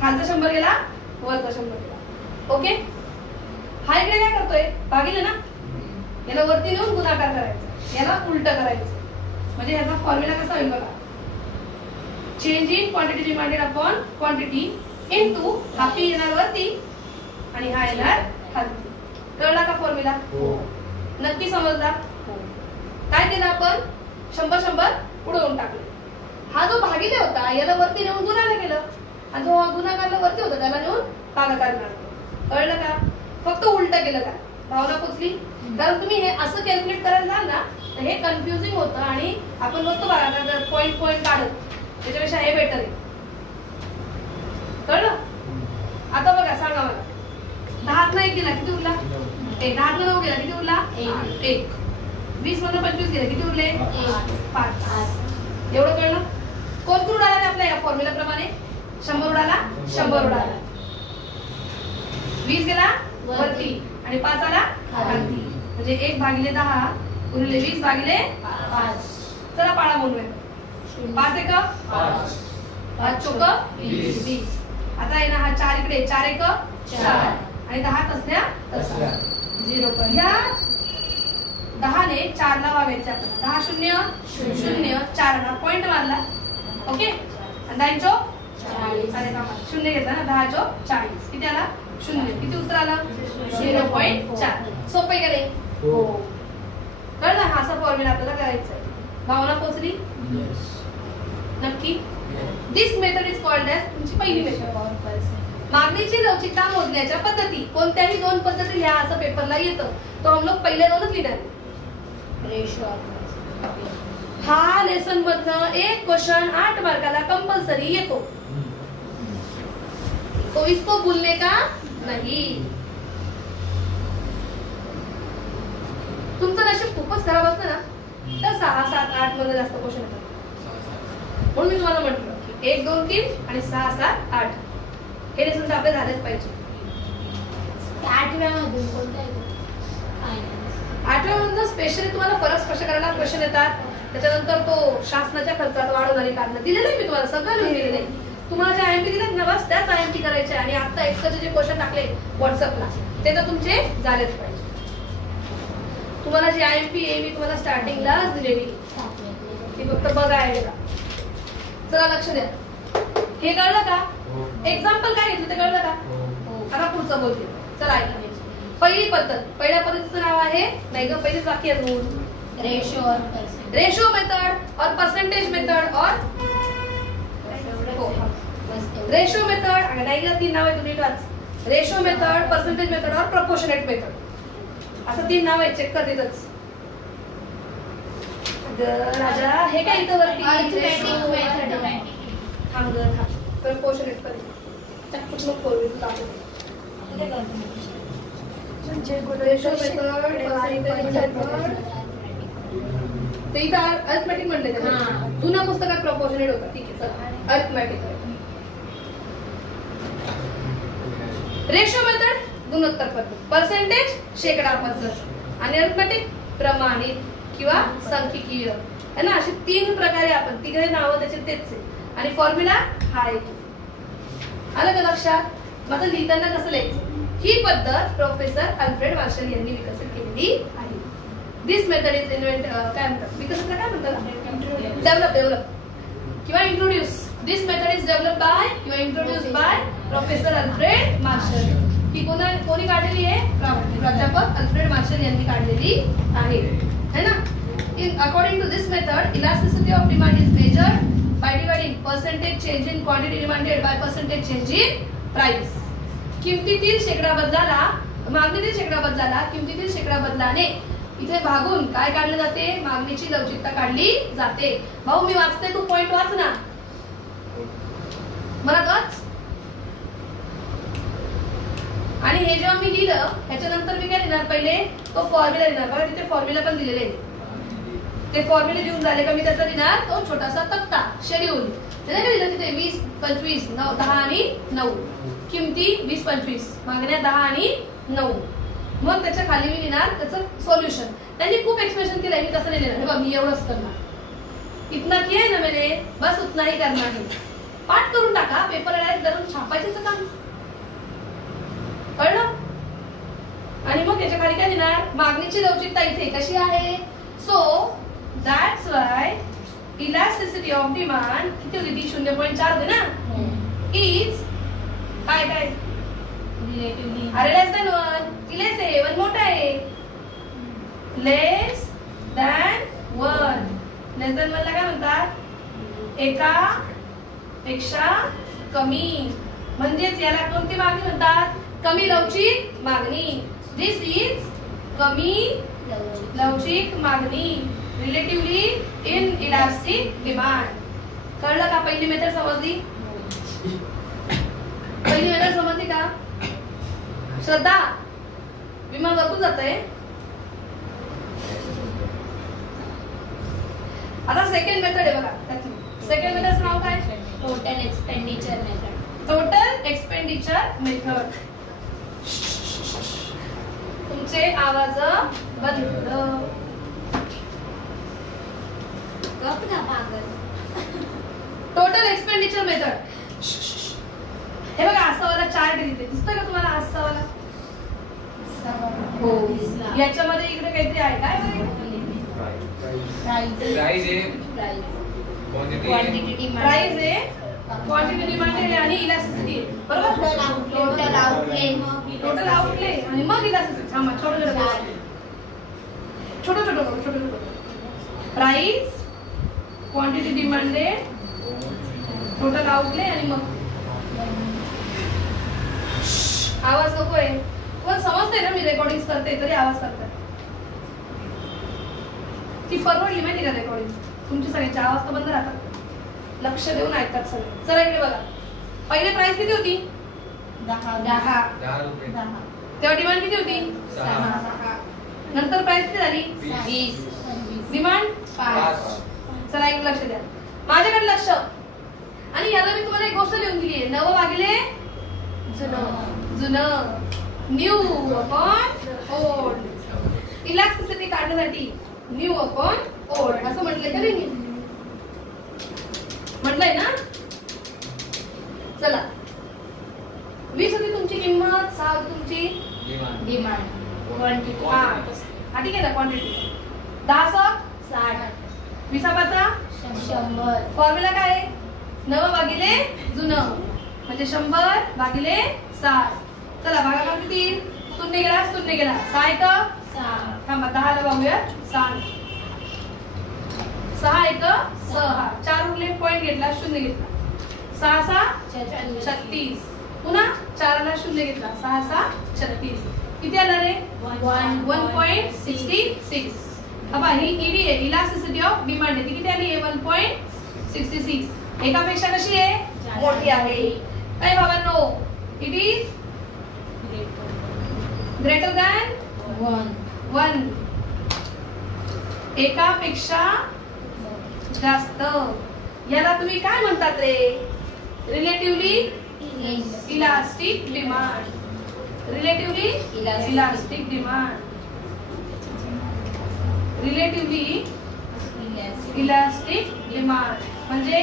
खालचा 100 गेला, वरचा 100 गेला. ओके. हा इकडे काय करतोय? भागिले ना, याला वरती नेऊन गुणाकार करायचा, याला उलट करायचं. म्हणजे ह्याचा फॉर्म्युला कसा होईल बघा, change in quantity demanded upon quantity into हा पी येणार वरती आणि हा येणार खालती. कळला का फॉर्म्युला? नक्की समजला? काय केलं आपण? 100 उडवून टाकले. हा जो भागिले होता याला वरती नेऊन गुणाकार केलं आणि जो गुणाकारला वरती होता त्याला नेऊन भागाकार केलं. कळलं का? फक्त उलट केलं का? भावना पोचली? कारण तुम्ही हे असं कॅल्क्युलेट करायला जाल ना तर हे कन्फ्युजिंग होतं आणि आपण बघतो बघा पॉइंट काढत, त्याच्यापेक्षा हे बेटर आहे. कळलं? आता बघा सांगा मला, 10 1 गेला किती उरला? 10 9 गेला किती उरला? 1. 20 मधून 25 गेले किती उरले? 5. एवढं कळलं? कोण उडाला आपल्या या फॉर्म्युला प्रमाणे? 100 उडाला, 100 उडाला. 20 गेला वरती आणि 5 आला खालती. म्हणजे 1/10 उरले 20/5. चला पाळा म्हणूया. 5 1 5, 5 चोक 20. आता आहे ना हा 4 इकडे, 4 1 4 आणि 10 कसल्या तसल्या 0. या 10 ने 4 ला वागायचं आपण. 10 0 0 4 ला पॉइंट मारला. ओके. आणि 10 चोक 40. अरे का 0 घेतला ना, 10 चोक 40. किती आला? 0. किती उत्तर आला? 0.4. सोपे गेले? हो. कळलं? हा असा फॉर्म्युला आपल्याला करायचा आहे. भावना पोचली? नक्की? दिस मेथड इज कॉल्ड एज, तुमची पहिली मेथड. मागणीची लवचिकता मोजण्याच्या पद्धती. कोणत्याही 2 पद्धती लिहा असं पेपरला येतं, तो हम लोग पहिले 2च लिहिणार. हा लेसन मधनं एक क्वेश्चन 8 मार्काला कंपल्सरी येतो. तो इसको भूलने का नहीं. तुमचं नशीब खूपच खराब असतं ना तर 6 7 8 मध्ये जास्त क्वेश्चन येतात. म्हणून मी तुम्हाला म्हटलं की 1 2 3 आणि 6 7 8 हे लेसन आपले झालेच पाहिजे. 8व्या मधून कोणता येतो? 8व्या मधून स्पेशली तुम्हाला फरक स्पष्ट करायला क्वेश्चन येतात. त्याच्यानंतर तो शासनाच्या खर्चात वाढ होणारी कारणं दिलेलं आहे मी तुम्हाला, सगळं लिहून दिलेलं आहे. तुम्हाला जे आयएमपी दिलेत ना बस त्याच आयएमपी करायचे. आणि आता एक्स्ट्राचे जे क्वेश्चन टाकले व्हॉट्सअपला ते तर तुमचे झालेच पाहिजे. तुम्हाला जी आयएमपी आहे मी तुम्हाला स्टार्टिंगलाच दिलेली ती फक्त बघायला. चला लक्ष द्या. हे कळलं का? एक्झाम्पल काय घेतलं ते कळलं का? आता पुढचं बोलते. चला ऐका. पहिली पद्धत, पहिल्या पद्धतीचं नाव आहे, नाही ग पहिलेच वाक्य अजून, रेशो मेथड और परसेंटेज मेथड और रेशो मेथड. नाही ग 3 नाव आहे, तुम्ही वाच. रेशो मेथड, पर्सेंटेज मेथड और प्रपोर्शनेट मेथड असं 3 नाव आहे. चेक कर तिथंच. राजा हे काय इथं वरती थांब ग थांब. प्रपोर्शनेट कडे चकचक नको करू तू टाकू. रेशो मेथड, पर्सेंटेज मेथड ते इथं अर्थमॅटिक म्हणले त्याला. जुन्या पुस्तकात प्रपोर्शनेट होता. ठीक आहे चला अर्थमॅटिक. रेशो मेथड गुणोत्तर पद्धत, पर्सेंटेज शेकडा पद्धत आणि अर्थमॅटिक प्रमाणित किंवा सांख्यिकीय है ना. अशी 3 प्रकारे आपण तिघे नाव त्याचे तेच आहे. आणि फॉर्म्युला हा आहे. आलं का लक्षात? मग लिहिताना कसं लिहायचं? ही पद्धत प्रोफेसर अल्फ्रेड मार्शल यांनी विकसित केलेली आहे. दिस मेथड इज इन्व्हेंट काय म्हणतात विकसित काय म्हणतात? डेव्हलप किंवा introduce. This method is develop by किंवा introduce by professor Alfred Marshall. ही कोणी काढलेली आहे? प्राध्यापक अल्फ्रेड मार्शल यांनी काढलेली आहे है ना. According to this method, elasticity of demand is measured by dividing percentage change in quantity demanded by percentage change in price. किमतीतील शेकडा बदलाला, मागणीतील शेकडा बदलाला किमतीतील शेकडा बदलाने इथे भागून काय काढले जाते? मागणीची लवचिकता काढली जाते. भाऊ मी वाचते, तू पॉइंट वाच ना. मला वाच. आणि हे जेव्हा मी लिहिलं ह्याच्यानंतर मी काय लिहिणार? पहिले तो फॉर्म्युला लिहिणार. बघा तिथे फॉर्म्युला पण दिलेले आहे. ते फॉर्म्युले लिहून झाले का मी त्याचा लिहिणार तो छोटासा तक्ता, शेड्यूल. त्याने काय लिहिलं तिथे 20 25 9 10 आणि 9 किमती 20 25 मागण्या 10 आणि 9. मग त्याच्या खाली मी लिहिणार त्याचं सोल्युशन. त्यांनी खूप एक्सप्रेशन केलंय, मी तसं नाही लिहिणार. हे बघ मी एवढंच करणार. इतना किया है ना मैंने, बस उतना ही करना है. पाठ करून टाका, पेपर डायरेक्ट धरून छापायचं काम. कळलं? आणि मग त्याच्या खाली काय लिहिणार? मागणीची लवचिकता इथे कशी आहे? So that's why elasticity of demand किती होती ती? 0.4 होती ना. is काय काय relatively less than 1. less आहे 1 मोठा लेस दॅन 1. लेस दॅन 1 ला काय म्हणतात? एका पेक्षा कमी. म्हणजेच याला कोणती मागणी म्हणतात? कमी लवचिक मागणी. दिस इज कमी लवचिक मागणी. Relatively inelastic demand. कळलं का? पहिली मेथड समजली? पहिली मेथड समजली का? श्रद्धा, विमान वरतून जातंय. आता सेकंड मेथड आहे बघा. सेकंड मेथडचं नाव काय? Total expenditure method. Total expenditure method. तुमचे आवाज बंद. गप ना पागल. Total expenditure method. हे बघा असा वाला चार्ट इथे दिसतोय का तुम्हाला? असा वाला हो दिसला. याच्यामध्ये इकडे काहीतरी आहे काय? प्राइस आहे, क्वांटिटी डिमांड, प्राइस आहे, क्वांटिटी डिमांड आहे आणि इलास्टिसिटी आहे. बरोबर? टोटल आउटले, टोटल आउटले आणि मग इलास्टिसिटी. थांबा, छोटं price, quantity demanded, total outlay आणि मग आवाज नकोय. पण समजते ना मी रेकॉर्डिंग करते तरी आवाज करते. ती परवडली माहिती का रेकॉर्डिंग? तुमची सगळ्यांचे आवाज तर बंद राहतात. लक्ष देऊन ऐकतात सगळे. चला इकडे बघा. पहिले प्राइस किती होती? 10 रुपये. तेव्हा डिमांड किती होती? 6. नंतर प्राइस किती झाली? 20. डिमांड 5. चला एक लक्ष द्या. माझ्याकडे लक्ष. आणि याला मी तुम्हाला एक गोष्ट लिहून दिली आहे. नवं भागिले जुनं. New upon old. इलास्टिसिटी काढण्यासाठी न्यू अपॉन ओल्ड असं म्हटलंय का नाही? म्हटलंय ना? चला, 20 होती तुमची किंमत, 6 होती तुमची डिमांड, क्वांटिटी हा ठीक आहे ना? क्वांटिटी 10 60, 20 100. फॉर्म्युला काय आहे? 9 भागिले जुनं म्हणजे 100 भागिले 60. चला भागाकार किती? शून्य गेला 6 एक 6. थांबा 10 ला बघूया. 6 6 एक 6. 4 उरले, पॉइंट घेतला, शून्य घेतला. 6 36. पुन्हा 4 ला शून्य घेतला, 6 36. किती आला रे? 1.66. अब ही ईडी आहे, इलास्टिसिटी ऑफ डिमांड आहे. ती किती आली आहे? 1.66. एकापेक्षा कशी आहे? मोठी आहे. काय बाबांनो? It is greater than 1. एकापेक्षा जास्त. याला तुम्ही काय म्हणतात रे? Relatively elastic demand. Relatively elastic demand. Relatively elastic demand म्हणजे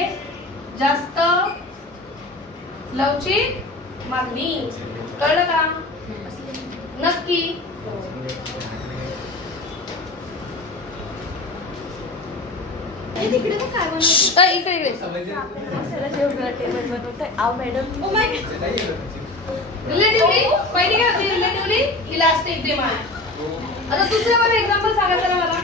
जास्त लवचिक मागणी. कळलं का? नक्की. तिकडे काय इकडे रिलेटिव्हली पहिली काय होती? Relatively elastic demand. आता दुसऱ्या मला एक्झाम्पल सांगा जरा मला.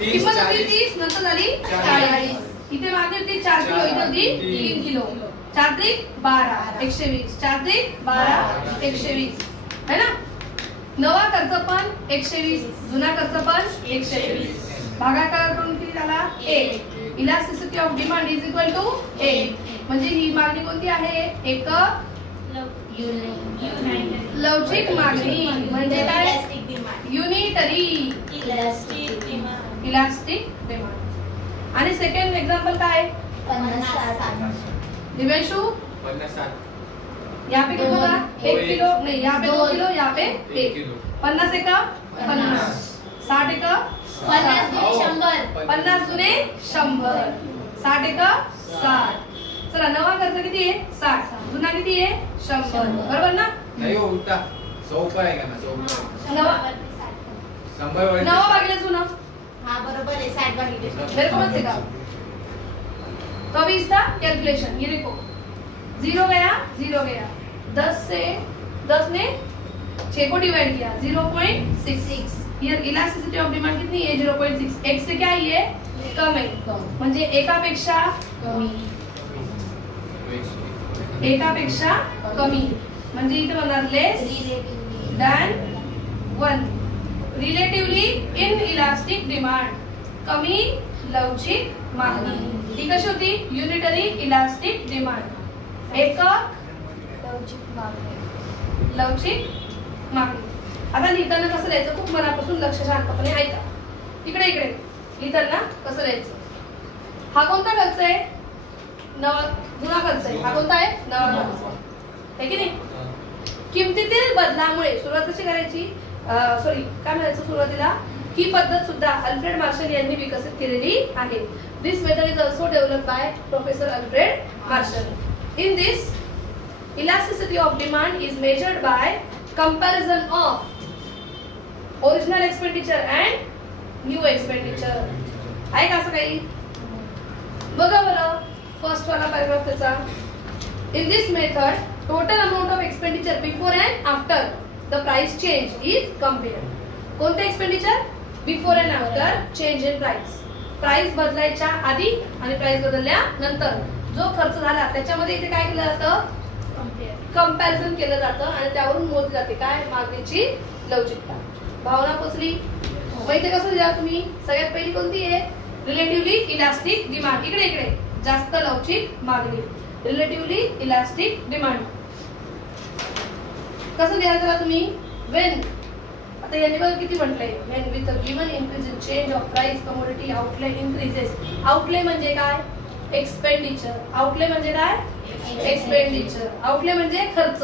किंमत होती 30, नंतर झाली 40. इथे मागणी होती 4 किलो, इथे होती 3 किलो. 4 त्रिक 12, 120. 4 त्रिक 12, 120 है ना? नवा खर्च पण 120, जुना खर्च पण 120. भागाकार करून किती झाला? 1. Elasticity of demand is equal to 1. म्हणजे ही मागणी कोणती आहे? एक लवचिक मागणी म्हणजे काय? Unitary elastic demand. आणि सेकंड एक्झाम्पल काय? 50. दिव्यांशु 50. यहाँ पे कितना होगा? 1 किलो नहीं, यहाँ पे 2 किलो, यहाँ पे 1. 50 एक 50, 60 एक 50 गुणे 100. 50 गुणे 100, 60 एक 60. चला नवा खर्च किती आहे? 60. जुना किती आहे? 100. बरोबर ना? नहीं हो उल्टा 100 ऊपर आएगा ना 100 ऊपर. नवा 100 नवा भागले जुना. हाँ बरोबर है 60 भागिले 100. मेरे को मत सिखाओ. तो अभी इसका कैलकुलेशन ये देखो. 0 गया 0 गया. 10 से 10 ने 6 को डिवाइड किया 0.66। हियर इलास्टिसिटी ऑफ डिमांड कितनी है 0.6। एक से क्या ये कम है, म्हणजे एकापेक्षा कमी, म्हणजे इथे होणार less than 1। Relatively inelastic demand, कमी लवचिक मागणी। ही कशी होती युनिटरी इलास्टिक डिमांड, एकक लवचिक मागणी। आता लिहिताना कसं लिहायचं खूप मनापासून लक्ष शांतपणे ऐका। इकडे लिहिताना कसं लिहायचं, हा कोणता खर्च आहे जुना खर्च आहे, हा कोणता आहे नवा खर्च आहे की नाही। किमतीतील बदलामुळे सुरुवात कशी करायची, सॉरी काय म्हणायचं सुरुवातीला, ही पद्धत सुद्धा अल्फ्रेड मार्शल यांनी विकसित केलेली आहे। This method is also developed by professor Alfred Marshall. In this elasticity of demand is measured by comparison of original expenditure and new expenditure। आहे का असं काही, बघा बरं फर्स्ट वाला पॅराग्राफ त्याचा। In this method total amount of expenditure before and after the price change is compared. कोणते expenditure before and after change in price, price बदलायच्या आधी आणि प्राइस बदलल्यानंतर जो खर्च झाला त्याच्यामध्ये इथे काय केलं जातं, कंपॅरिझन केलं जातं आणि त्यावरून मोजली जाते काय मागणीची लवचिकता। भावना पोचली, माहिती कसं द्या तुम्ही। सगळ्यात पहिली कोणती आहे रिलेटिव्हली इलास्टिक डिमांड, इकडे जास्त लवचिक मागणी, रिलेटिव्हली इलास्टिक डिमांड कसं द्याल त्याला तुम्ही, वेन, आता यांनी बघा किती म्हटलंय, Wien with a given increase in change of price commodity outlay increases. Outlay म्हणजे काय एक्सपेंडिचर, आउटले म्हणजे काय एक्सपेंडिचर, आउटले म्हणजे खर्च,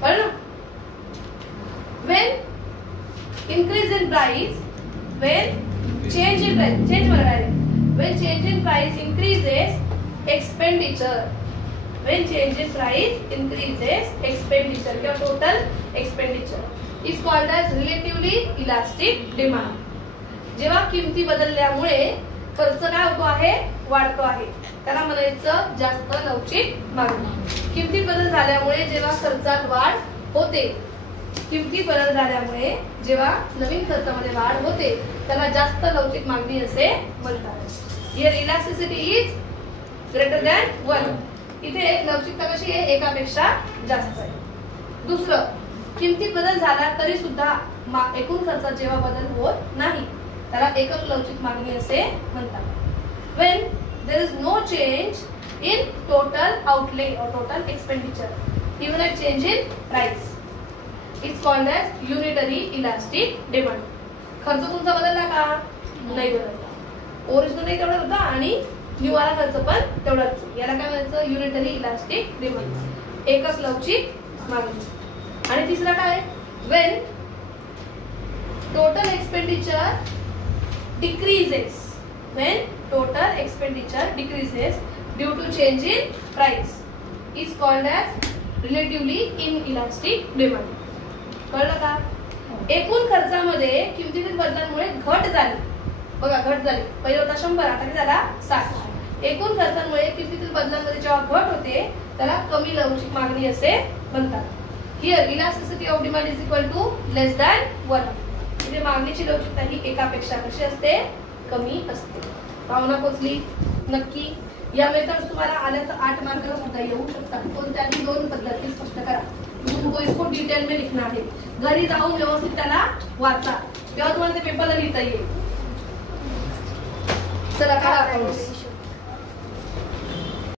कळलं ना। When increase in price, when change in price, change मला direct, when change in price increases expenditure, when change in price increases expenditure किंवा total expenditure is called as relatively elastic demand. जेव्हा किमती बदलल्यामुळे खर्च काय होतो आहे वाढतो आहे, त्याला म्हणायचं जास्त लवचिक मागणी। किमती बदल झाल्यामुळे जेव्हा खर्चात वाढ होते, किमती बदल झाल्यामुळे जेव्हा नवीन खर्चामध्ये वाढ होते त्याला जास्त लवचिक मागणी असे म्हणतात। Here elasticity is greater than 1। इथे लवचिकता कशी आहे एकापेक्षा जास्त आहे। दुसरं, किमतीत बदल झाला तरी सुद्धा एकूण खर्चात जेव्हा बदल होत नाही त्याला एकक लवचिक मागणी असे म्हणतात। When there is no change in total outlay or total expenditure, even a change in price, it's called as unitary elastic demand. खर्च तुमचा बदलला का नाही बदलला, ओरिजिनल तेवढा होता आणि न्यू वाला खर्च पण तेवढाच, याला काय म्हणायचं युनिटरी इलास्टिक डिमांड, एकच लवचिक मागणी। आणि तिसरा काय, when total expenditure decreases, when total expenditure decreases due to change in price is called as relatively inelastic demand. कळलं का? एकूण खर्चामध्ये किमतीतील बदलांमुळे घट झाली, बघा घट झाली, पहिले होता 100 आता किती झाला 60। एकूण खर्चांमुळे किमतीतील बदलांमध्ये जेव्हा घट होते त्याला कमी लवचिक मागणी असे म्हणतात। Here elasticity of demand is equal to less than 1। इथे मागणीची लवचिकता ही एकापेक्षा कशी असते कमी असते। भावना पोचली नक्की। या मेथड्स तुम्हाला आल्या तर 8 मार्काला सुद्धा येऊ शकतात, कोणत्याही 2 पद्धती स्पष्ट करा। तुमको इसको डिटेल में लिखना है, घरी जाऊन व्यवस्थित त्याला वाचा, तेव्हा तुम्हाला ते पेपरला लिहिता येईल। चला करा अकाउंट्स।